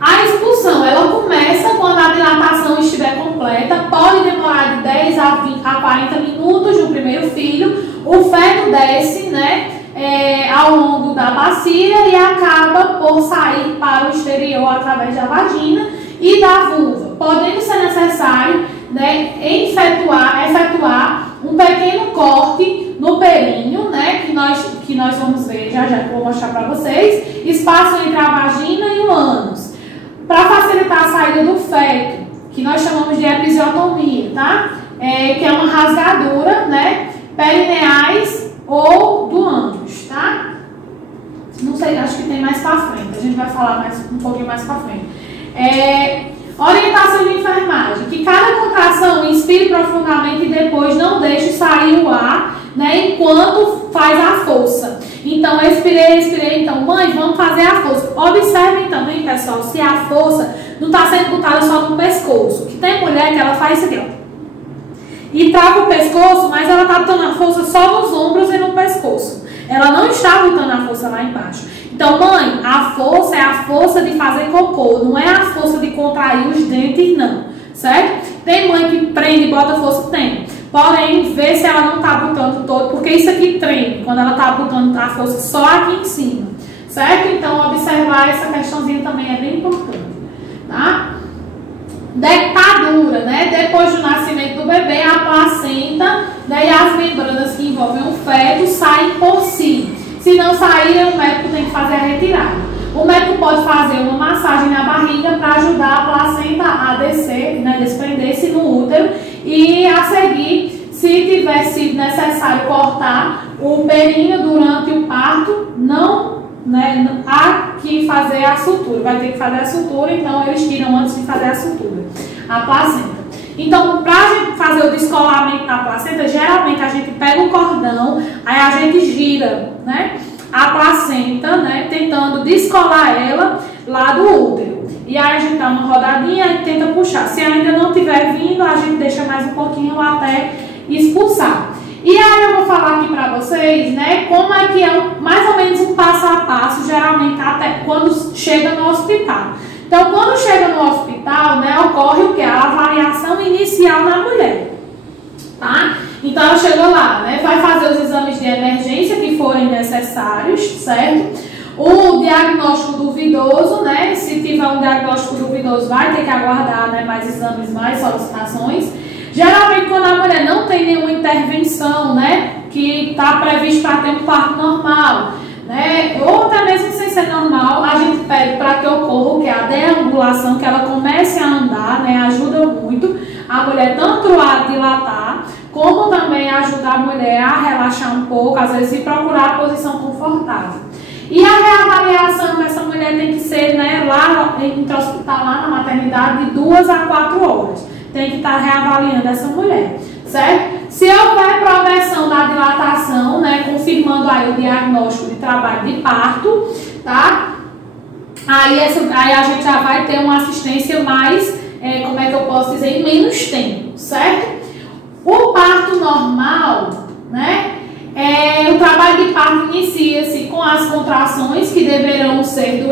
A expulsão, ela começa quando a dilatação estiver completa, pode demorar de 10 a 40 minutos no primeiro filho. O feto desce, né, ao longo da bacia e acaba por sair para o exterior através da vagina e da vulva, podendo ser necessário, né, efetuar um pequeno corte no períneo, né, que nós vamos ver já que eu vou mostrar para vocês, espaço entre a vagina e o ânus, para facilitar a saída do feto, que nós chamamos de episiotomia, tá? Que é uma rasgadura, né, perineais ou do ânus, tá? Não sei, acho que tem mais para frente, a gente vai falar um pouquinho mais para frente. Orientação de enfermagem, que cada contração inspire profundamente e depois não deixe sair o ar, né, enquanto faz a força. Então, expirei, então, mãe, vamos fazer a força. Observem também, pessoal, se a força não está sendo botada só no pescoço. Que tem mulher que ela faz isso aqui, ó. E trava o pescoço, mas ela está botando a força só nos ombros e no pescoço. Ela não está botando a força lá embaixo. Então, mãe, a força é a força de fazer cocô, não é a força de contrair os dentes, não. Certo? Tem mãe que prende e bota força? Tem. Porém, vê se ela não está botando todo, porque isso aqui treme, quando ela está botando a força só aqui em cima. Certo? Então, observar essa questãozinha também é bem importante. Tá? Dentadura, né? Depois do nascimento do bebê, a placenta, né, e as membranas que envolvem o feto saem por si. Se não saírem, o médico tem que fazer a retirada. O médico pode fazer uma massagem na barriga para ajudar a placenta a descer, né, desprender-se no útero, e a seguir, se tiver sido necessário cortar o períneo durante o parto, não, né, há que fazer a sutura. Vai ter que fazer a sutura, então eles tiram antes de fazer a sutura, a placenta. Então, para a gente fazer o descolamento da placenta, geralmente a gente pega o cordão, aí a gente gira, né, a placenta, né, tentando descolar ela lá do útero. E aí a gente dá uma rodadinha e tenta puxar. Se ainda não estiver vindo, a gente deixa mais um pouquinho até expulsar. E aí eu vou falar aqui para vocês, né, como é que é mais ou menos um passo a passo, geralmente até quando chega no hospital. Então, quando chega no hospital, né, ocorre o que? A avaliação inicial na mulher, tá? Então, ela chegou lá, né, vai fazer os exames de emergência que forem necessários, certo? O diagnóstico duvidoso, né, se tiver um diagnóstico duvidoso, vai ter que aguardar, né, mais exames, mais solicitações. Geralmente, quando a mulher não tem nenhuma intervenção, né, que está previsto para ter um parto normal, né, ou até mesmo sem ser normal, a gente pede para que ocorra o que? A deambulação, que ela comece a andar, né, ajuda muito a mulher tanto a dilatar, como também ajuda a mulher a relaxar um pouco, às vezes, e procurar a posição confortável. E a reavaliação dessa mulher tem que ser, né, lá intra-hospitalar, na maternidade, de 2 a 4 horas. Tem que estar reavaliando essa mulher, certo? Se houver progressão da dilatação, né, confirmando aí o diagnóstico de trabalho de parto, tá? Aí a gente já vai ter uma assistência mais, como é que eu posso dizer, em menos tempo, certo? O parto normal, né? O trabalho de parto inicia-se com as contrações, que deverão ser de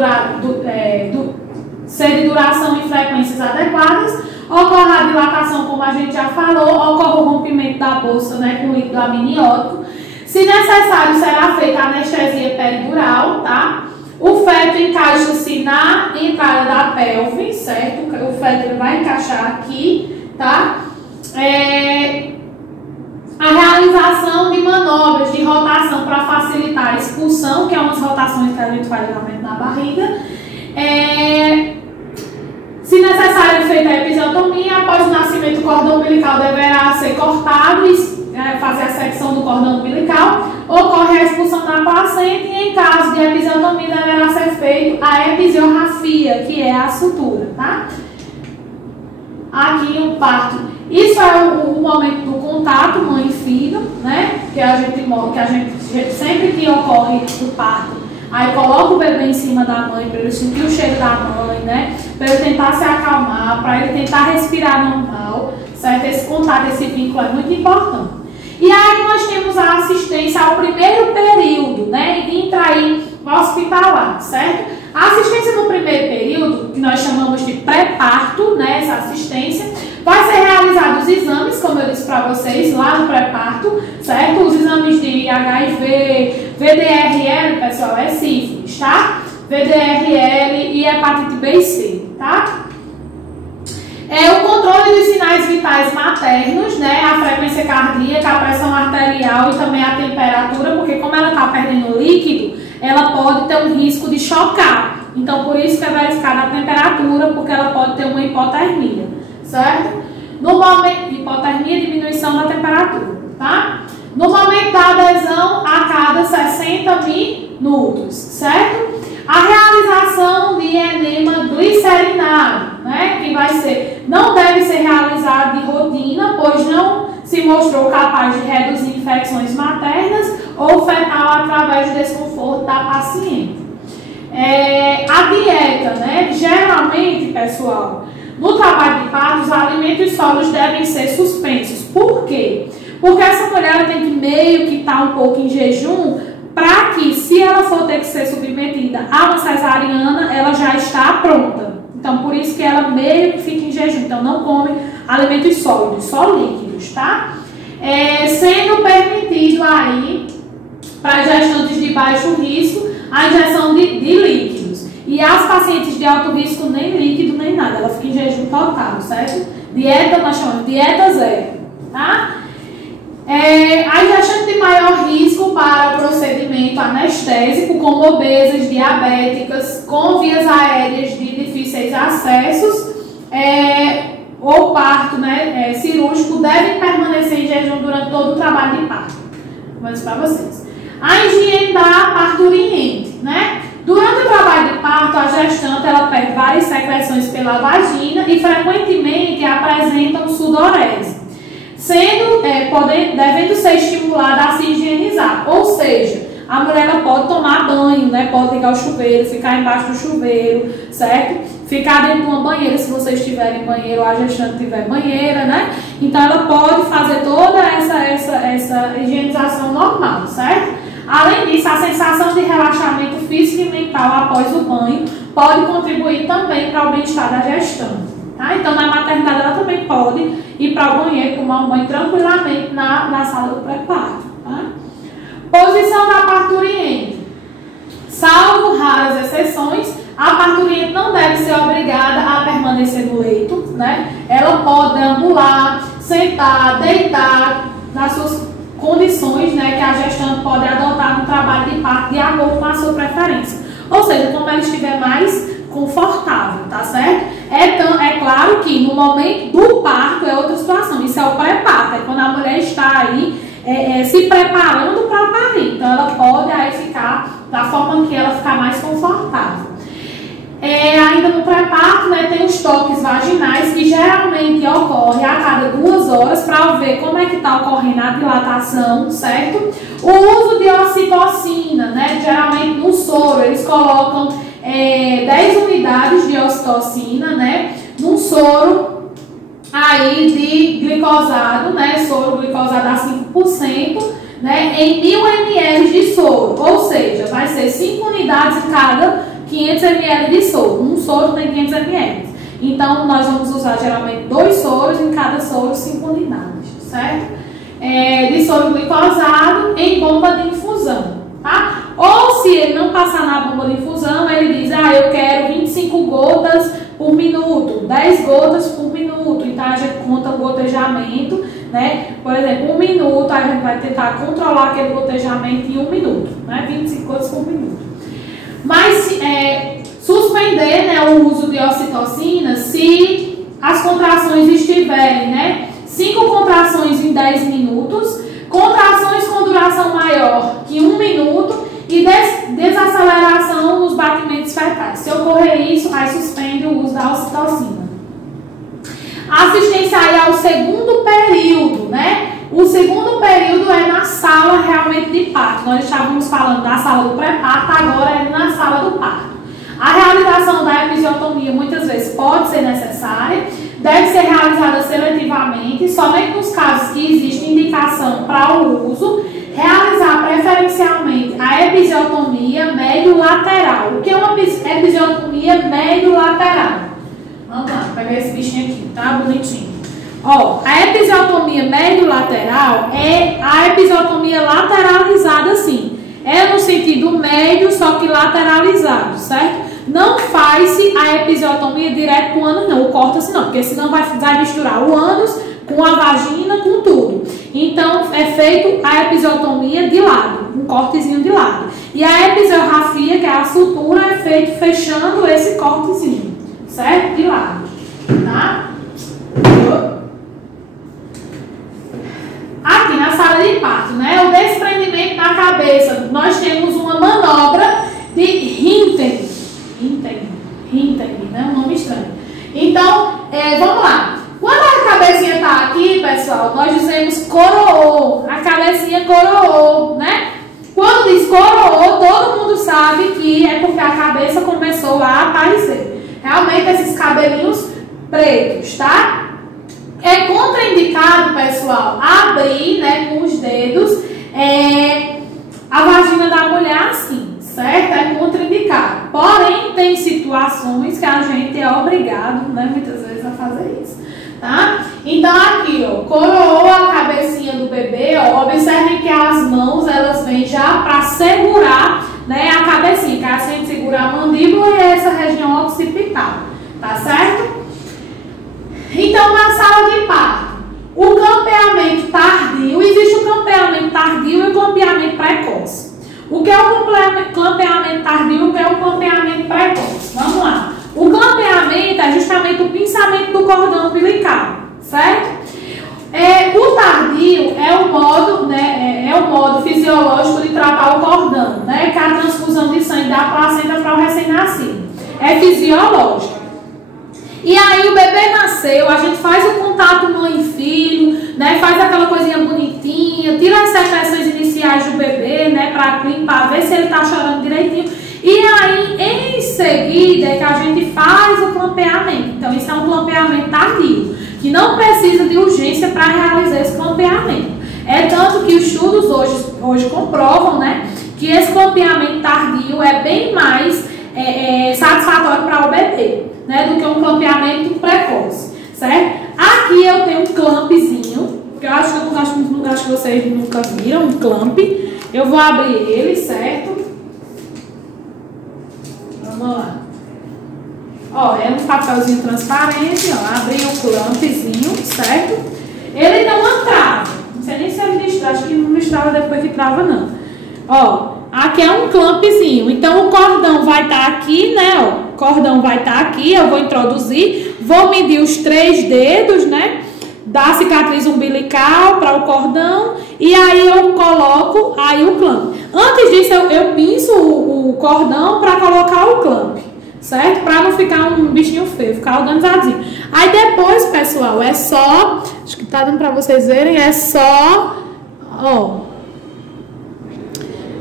duração e frequências adequadas. Ocorre a dilatação, como a gente já falou, ocorre o rompimento da bolsa, né, com líquido amniótico. Se necessário, será feita a anestesia peridural, tá? O feto encaixa-se na entrada da pelve, certo? O feto ele vai encaixar aqui, tá? A realização de manobras de rotação para facilitar a expulsão, que é umas rotações que a gente faz geralmente na barriga. Se necessário, é feita a episiotomia. Após o nascimento, o cordão umbilical cortado e fazer a secção do cordão umbilical, ocorre a expulsão da placenta e em caso de episiotomia deverá ser feita a episiorrafia, que é a sutura, tá? Aqui o parto. Isso é o momento do contato mãe e filho, né? Que a gente sempre que ocorre o parto, aí coloca o bebê em cima da mãe para ele sentir o cheiro da mãe, né? Para ele tentar se acalmar, para ele tentar respirar normal, certo? Esse contato, esse vínculo é muito importante. E aí nós temos a assistência ao primeiro período, né? Intraí hospitalar, certo? A assistência no primeiro período, que nós chamamos de pré-parto, né? Essa assistência, vai ser realizados os exames, como eu disse para vocês, lá no pré-parto, certo? Os exames de HIV, VDRL, pessoal, é sífilis, tá? VDRL e hepatite B e C, tá? O controle dos sinais vitais maternos, né? A frequência cardíaca, a pressão arterial e também a temperatura, porque como ela está perdendo líquido, ela pode ter um risco de chocar. Então, por isso que é verificada a temperatura, porque ela pode ter uma hipotermia, certo? No momento, hipotermia, diminuição da temperatura, tá? No momento da adesão, a cada 60 minutos, certo? A realização de enema glicerinário, né? Que não deve ser realizado de rotina, pois não se mostrou capaz de reduzir infecções maternas ou fetal através do desconforto da paciente. A dieta, né? Geralmente, pessoal, no trabalho de parto, os alimentos sólidos devem ser suspensos. Por quê? Porque essa mulher tem que meio que estar um pouco em jejum para que, se ela for ter que ser submetida a uma cesariana, ela já está pronta. Então, por isso que ela meio que fica em jejum. Então, não come alimentos sólidos, só líquidos, tá? Sendo permitido aí, para gestantes de baixo risco, a injeção de líquidos. E as pacientes de alto risco, nem líquido, nem nada. Ela fica em jejum total, certo? Dieta, nós chamamos de dieta zero, tá? A gestante de maior risco para o procedimento anestésico, como obesas, diabéticas, com vias aéreas de difíceis acessos, ou parto, né, cirúrgico, devem permanecer em jejum durante todo o trabalho de parto. Vou dizer para vocês. A higiene da parturiente, né? Durante o trabalho de parto, a gestante ela perde várias secreções pela vagina e frequentemente apresentam sudorese, devendo ser estimulada a se higienizar. Ou seja, a mulher ela pode tomar banho, né? Pode ligar o chuveiro, ficar embaixo do chuveiro, certo? Ficar dentro de uma banheira, se vocês tiverem banheiro ou a gestante tiver banheira, né? Então ela pode fazer toda essa higienização normal, certo? Além disso, a sensação de relaxamento físico e mental após o banho pode contribuir também para o bem-estar da gestante. Tá? Então, na maternidade, ela também pode ir para o banheiro, tomar um banho tranquilamente na sala do pré-parto. Tá? Posição da parturiente. Salvo raras exceções, a parturiente não deve ser obrigada a permanecer no leito, né? Ela pode ambular, sentar, deitar, nas suas condições, né, que a gestante pode adotar no trabalho de parto de acordo com a sua preferência. Ou seja, como ela estiver mais confortável, tá certo? É claro que no momento do parto é outra situação. Isso é o pré-parto, é quando a mulher está aí se preparando para parir. Então ela pode aí ficar da forma que ela ficar mais confortável. Ainda no pré-parto, né, tem os toques vaginais que geralmente ocorrem a cada 2 horas para ver como é que está ocorrendo a dilatação, certo? O uso de ocitocina, né, geralmente no soro, eles colocam 10 unidades de ocitocina, né, num soro aí de glicosado, né, soro glicosado a 5%, né, em 1000 ml de soro, ou seja, vai ser 5 unidades em cada 500 ml de soro. Um soro tem 500 ml. Então, nós vamos usar geralmente 2 soros, em cada soro 5 unidades, certo? De soro glicosado em bomba de infusão, tá? Ou se ele não passar na bomba de infusão, ele diz, eu quero 25 gotas por minuto, 10 gotas por minuto. Então, a gente conta o gotejamento, né? Por exemplo, 1 minuto, a gente vai tentar controlar aquele gotejamento em 1 minuto, né? 25 gotas por minuto. Mas suspender, né, o uso de ocitocina se as contrações estiverem, né, 5 contrações em 10 minutos, contrações com duração maior que 1 minuto e desaceleração nos batimentos fetais. Se ocorrer isso, aí suspende o uso da ocitocina. Assistência aí ao segundo período, né? O segundo período é na sala realmente de parto. Nós estávamos falando da sala do pré-parto, agora é na sala do parto. A realização da episiotomia muitas vezes pode ser necessária, deve ser realizada seletivamente, somente nos casos que existe indicação para o uso, realizar preferencialmente a episiotomia médio-lateral. O que é uma episiotomia médio-lateral? Vamos lá, pegar esse bichinho aqui, tá bonitinho. Ó, a episiotomia médio-lateral é a episiotomia lateralizada, sim. É no sentido médio, só que lateralizado, certo? Não faz-se a episiotomia direto para o ânus, não. Corta-se não, porque senão vai misturar o ânus com a vagina, com tudo. Então, é feito a episiotomia de lado, um cortezinho de lado. E a episiorrafia, que é a sutura, é feito fechando esse cortezinho, certo? De lado, tá? Aqui na sala de parto, né? O desprendimento da cabeça. Nós temos uma manobra de Hinten, né? Um nome estranho. Então, vamos lá. Quando a cabecinha está aqui, pessoal, nós dizemos coroou. A cabecinha coroou, né? Quando diz coroou, todo mundo sabe que é porque a cabeça começou a aparecer. Realmente esses cabelinhos pretos, tá? É contraindicado, pessoal, abrir, né, com os dedos a vagina da mulher assim, certo? É contraindicado. Porém, tem situações que a gente é obrigado, né, muitas vezes a fazer isso, tá? Então, aqui, ó, coroou a cabecinha do bebê, ó, observem que as mãos, elas vêm já para segurar, né, a cabecinha, que a gente segura a mandíbula e essa região occipital, tá certo? Então, na sala de parto, o clampeamento tardio, existe o clampeamento tardio e o clampeamento precoce. O que é o clampeamento tardio e o que é o clampeamento precoce? Vamos lá. O clampeamento é justamente o pinçamento do cordão umbilical, certo? O tardio é o modo, né, é o modo fisiológico de tratar o cordão, né, que é a transfusão de sangue da placenta para o recém-nascido. É fisiológico. E aí o bebê nasceu, a gente faz o contato mãe e filho, né, faz aquela coisinha bonitinha, tira as secreções iniciais do bebê, né, para limpar, ver se ele tá chorando direitinho. E aí, em seguida, é que a gente faz o clampeamento. Então, isso é um clampeamento tardio, que não precisa de urgência para realizar esse clampeamento. É tanto que os estudos hoje comprovam, né, que esse clampeamento tardio é bem mais satisfatório para o bebê, né, do que um clampeamento precoce, certo? Aqui eu tenho um clampzinho, que eu acho que vocês nunca viram, um clamp. Eu vou abrir ele, certo? Vamos lá. Ó, é um papelzinho transparente, ó, abri o clampzinho, certo? Ele tem uma trava, não sei nem se ele listrava, acho que não listrava depois que trava não. Ó, aqui é um clampzinho, então o cordão vai estar aqui, né, ó, o cordão vai estar aqui, eu vou introduzir, vou medir os 3 dedos, né, da cicatriz umbilical para o cordão, e aí eu coloco aí o clamp. Antes disso, eu pinço o cordão para colocar o clamp, certo? Para não ficar um bichinho feio, ficar organizadinho. Aí depois, pessoal, é só, acho que tá dando para vocês verem, é só, ó,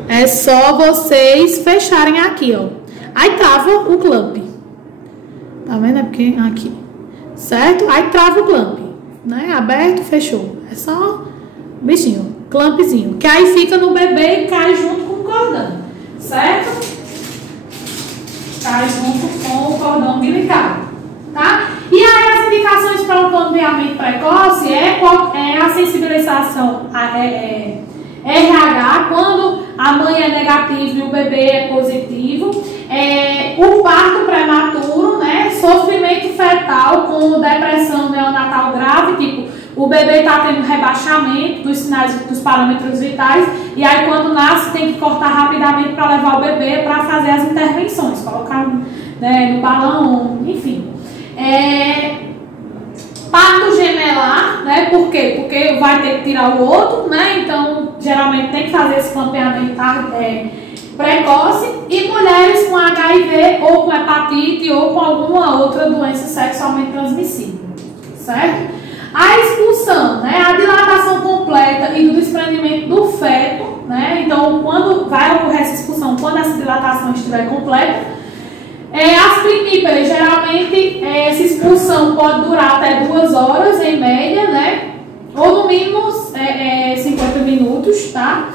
é só vocês fecharem aqui, ó. Aí trava o clamp. Tá vendo? É porque aqui, certo? Aí trava o clamp, né? Aberto, fechou. É só bichinho, clampzinho, que aí fica no bebê e cai junto com o cordão, certo? Cai junto com o cordão umbilical, tá? E aí as indicações para o clampeamento precoce é a sensibilização RH, quando a mãe é negativa e o bebê é positivo, o parto prematuro, né, sofrimento fetal com depressão neonatal grave, tipo, o bebê está tendo rebaixamento dos sinais, dos parâmetros vitais, e aí quando nasce tem que cortar rapidamente para levar o bebê para fazer as intervenções, colocar, né, no balão, enfim. Parto gemelar, né? Por quê? Porque vai ter que tirar o outro, né? Então, geralmente tem que fazer esse campeamento precoce. E mulheres com HIV ou com hepatite ou com alguma outra doença sexualmente transmissível, certo? A expulsão, né? A dilatação completa e do desprendimento do feto, né? Então, quando vai ocorrer essa expulsão, quando essa dilatação estiver completa. As primíparas, geralmente, essa expulsão pode durar até 2 horas, em média, né? Ou no mínimo 50 minutos, tá?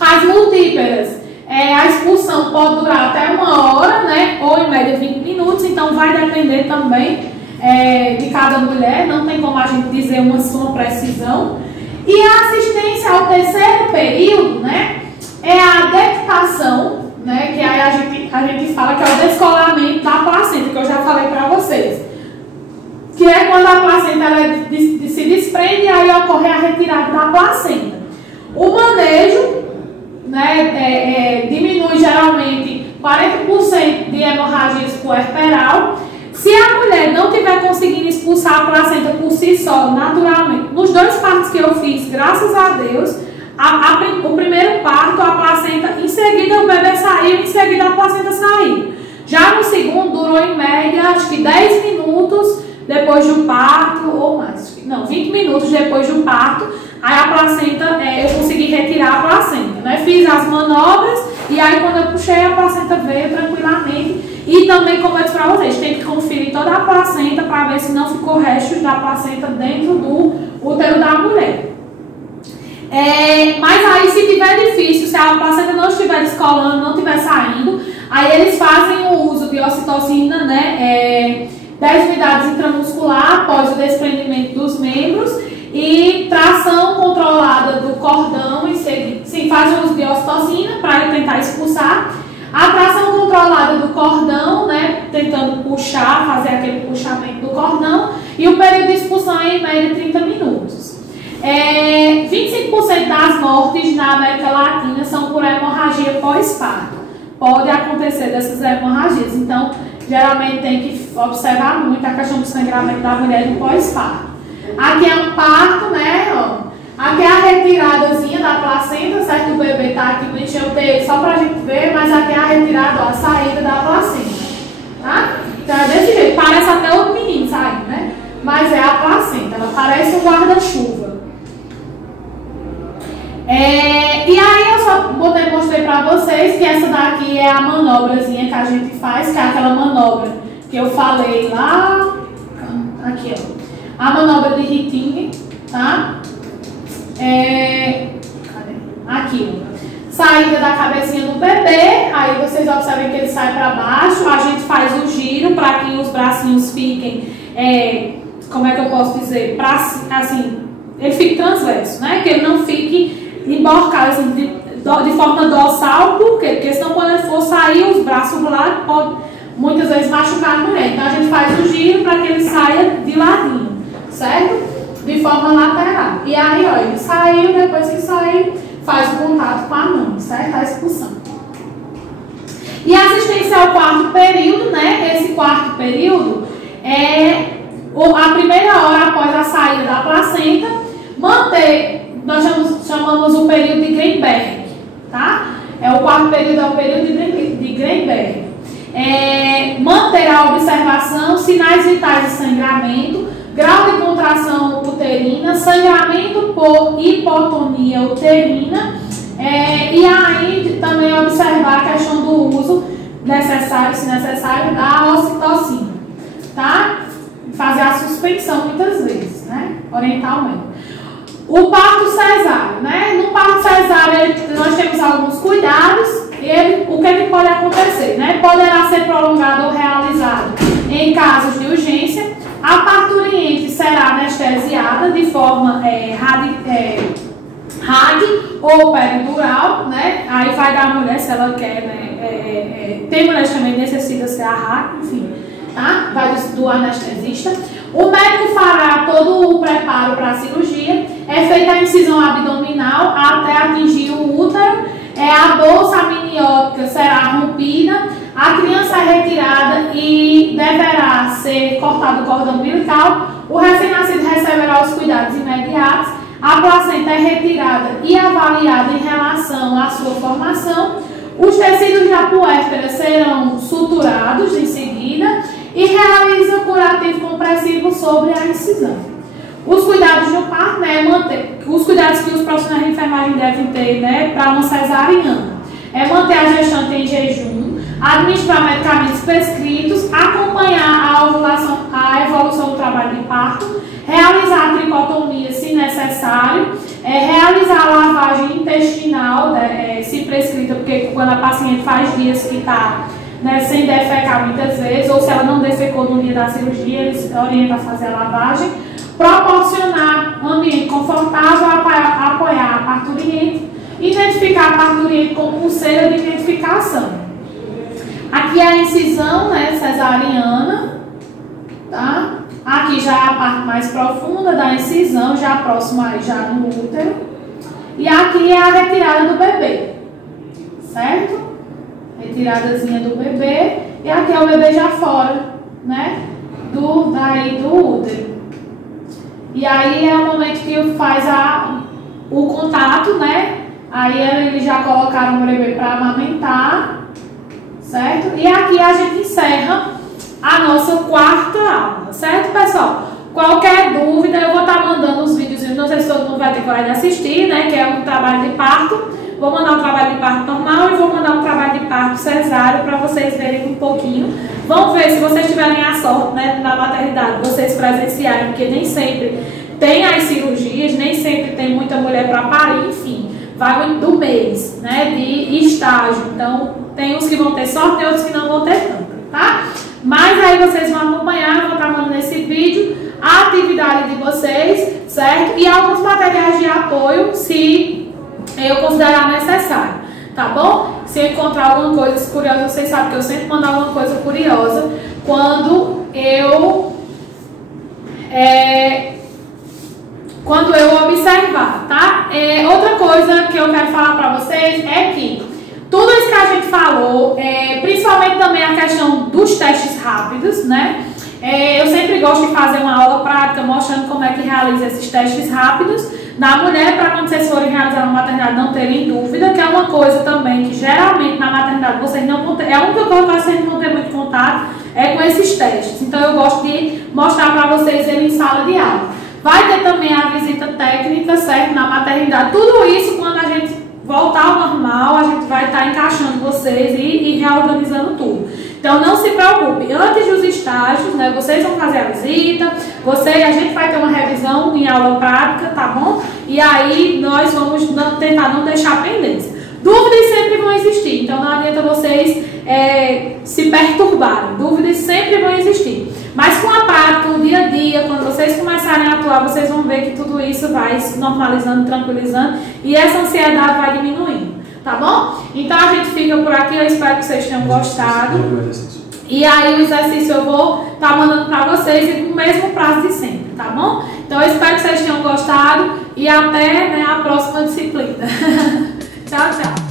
As multíparas, a expulsão pode durar até 1 hora, né? Ou em média 20 minutos, então vai depender também de cada mulher, não tem como a gente dizer uma precisão. E a assistência ao terceiro período, né? É a dectação, né, que aí a gente fala que é o descolamento da placenta, que eu já falei para vocês. Que é quando a placenta se desprende e aí ocorre a retirada da placenta. O manejo, né, diminui geralmente 40% de hemorragias puerperal. Se a mulher não estiver conseguindo expulsar a placenta por si só, naturalmente, nos 2 partos que eu fiz, graças a Deus, o primeiro parto, a placenta, em seguida o bebê saiu, em seguida a placenta saiu. Já no segundo, durou em média, acho que 10 minutos depois do parto, ou mais, não, 20 minutos depois do parto, aí a placenta, eu consegui retirar a placenta, né? Fiz as manobras, e aí quando eu puxei, a placenta veio tranquilamente. E também, como eu disse para vocês, tem que conferir toda a placenta para ver se não ficou restos da placenta dentro do útero da mulher. Mas aí, se tiver difícil, se a placenta não estiver descolando, não estiver saindo, aí eles fazem o uso de ocitocina, né, 10 unidades intramuscular após o desprendimento dos membros e tração controlada do cordão, sim, fazem o uso de ocitocina para tentar expulsar. A tração controlada do cordão, né, tentando puxar, fazer aquele puxamento do cordão, e o período de expulsão é em média 30 minutos. 25% das mortes na América Latina são por hemorragia pós-parto. Pode acontecer dessas hemorragias, então geralmente tem que observar muito a questão do sangramento da mulher no pós-parto. Aqui é um parto, né? Ó. Aqui é a retiradazinha da placenta, certo? O bebê tá aqui bonitinho, eu tenho só pra gente ver, mas aqui é a retirada, ó, a saída da placenta, tá? Então é desse jeito, parece até outro menino saindo, né? Mas é a placenta, ela parece um guarda-chuva. E aí eu só mostrei pra vocês que essa daqui é a manobrazinha que a gente faz, que é aquela manobra que eu falei lá, aqui ó, a manobra de Hitting, tá? Aqui ó, saída da cabecinha do bebê, aí vocês observem que ele sai pra baixo, a gente faz o giro para que os bracinhos fiquem, como é que eu posso dizer, assim, ele fique transverso, né? Que ele não fique emborcado assim, de forma dorsal, por quê? Porque senão quando ele for sair, os braços lá pode muitas vezes machucar a mulher. Então a gente faz o giro para que ele saia de ladinho, certo? De forma lateral. E aí, ó, ele saiu, depois que sair, faz o contato com a mão, certo? A expulsão. E a assistência ao 4º período, né? Esse 4º período é a primeira hora após a saída da placenta, manter. Nós chamamos o período de Greenberg, tá? O 4º período é o período de Greenberg. Manter a observação, sinais vitais de sangramento, grau de contração uterina, sangramento por hipotonia uterina, e aí também observar a questão do uso necessário, se necessário, da ocitocina, tá? Fazer a suspensão muitas vezes, né? Orientalmente. O parto cesáreo, né? No parto cesáreo nós temos alguns cuidados. O que pode acontecer, né? Poderá ser prolongado ou realizado em casos de urgência. A parturiente será anestesiada de forma RAD ou peridural, né? Aí vai dar a mulher se ela quer, né? Tem mulheres que também necessitam ser a RAD, enfim, tá? Vai do anestesista. O médico fará todo o preparo para a cirurgia. É feita a incisão abdominal até atingir o útero. A bolsa amniótica será rompida. a criança é retirada e deverá ser cortado o cordão umbilical, o recém-nascido receberá os cuidados imediatos, a placenta é retirada e avaliada em relação à sua formação, os tecidos da puérpera serão suturados em seguida e realiza o curativo compressivo sobre a incisão. Os cuidados no parto, né, os cuidados que os profissionais de enfermagem devem ter, né, para uma cesariana, é manter a gestante em jejum, administrar medicamentos prescritos, acompanhar a ovulação, a evolução do trabalho de parto, realizar a tricotomia se necessário, realizar a lavagem intestinal, se prescrita, porque quando a paciente faz dias que está, né, sem defecar muitas vezes, ou se ela não defecou no dia da cirurgia, eles orientam a fazer a lavagem, proporcionar um ambiente confortável, apoiar a parturiente, identificar a parturiente com pulseira de identificação. Aqui é a incisão, né, cesariana, tá? Aqui já é a parte mais profunda da incisão, já próximo aí, já no útero. E aqui é a retirada do bebê, certo? Retiradazinha do bebê. E aqui é o bebê já fora, né? Daí do útero. E aí é o momento que faz o contato, né? Aí eles já colocaram o bebê para amamentar, certo? E aqui a gente encerra a nossa quarta aula, certo, pessoal? Qualquer dúvida, eu vou estar mandando os vídeos, não sei se todo mundo vai ter coragem de assistir, né? Que é um trabalho de parto. Vou mandar um trabalho de parto normal e vou mandar um trabalho de parto cesáreo para vocês verem um pouquinho. Vamos ver, se vocês tiverem a sorte, né, na maternidade, vocês presenciarem, porque nem sempre tem as cirurgias, nem sempre tem muita mulher para parir, enfim, vai do mês, né, de estágio. Então, tem uns que vão ter sorte e outros que não vão ter tanta, tá? Mas aí vocês vão acompanhar, eu vou estar mandando nesse vídeo a atividade de vocês, certo? E alguns materiais de apoio, se eu considerar necessário, tá bom? Se eu encontrar alguma coisa curiosa, vocês sabem que eu sempre mando alguma coisa curiosa quando eu observar, tá? Outra coisa que eu quero falar pra vocês é que tudo isso que a gente falou, principalmente também a questão dos testes rápidos, né? Eu sempre gosto de fazer uma aula prática mostrando como é que realiza esses testes rápidos na mulher, para quando vocês forem realizar uma maternidade não terem dúvida, que é uma coisa também que geralmente na maternidade vocês não vão ter, é a única coisa que vocês não vão ter muito contato, é com esses testes. Então eu gosto de mostrar para vocês ele em sala de aula. Vai ter também a visita técnica, certo? Na maternidade. Tudo isso, quando a gente voltar ao normal, a gente vai estar encaixando vocês e reorganizando tudo. Então não se preocupe, antes dos estágios, né, vocês vão fazer a visita, a gente vai ter uma revisão em aula prática, tá bom? E aí nós vamos tentar não deixar pendência. Dúvidas sempre vão existir, então não adianta vocês se perturbarem, dúvidas sempre vão existir. Mas com a prática, no dia a dia, quando vocês começarem a atuar, vocês vão ver que tudo isso vai se normalizando, tranquilizando e essa ansiedade vai diminuindo. Tá bom? Então a gente fica por aqui, eu espero que vocês tenham gostado. E aí o exercício eu vou estar mandando para vocês e com o mesmo prazo de sempre, tá bom? Então eu espero que vocês tenham gostado e até, né, a próxima disciplina. Tchau, tchau.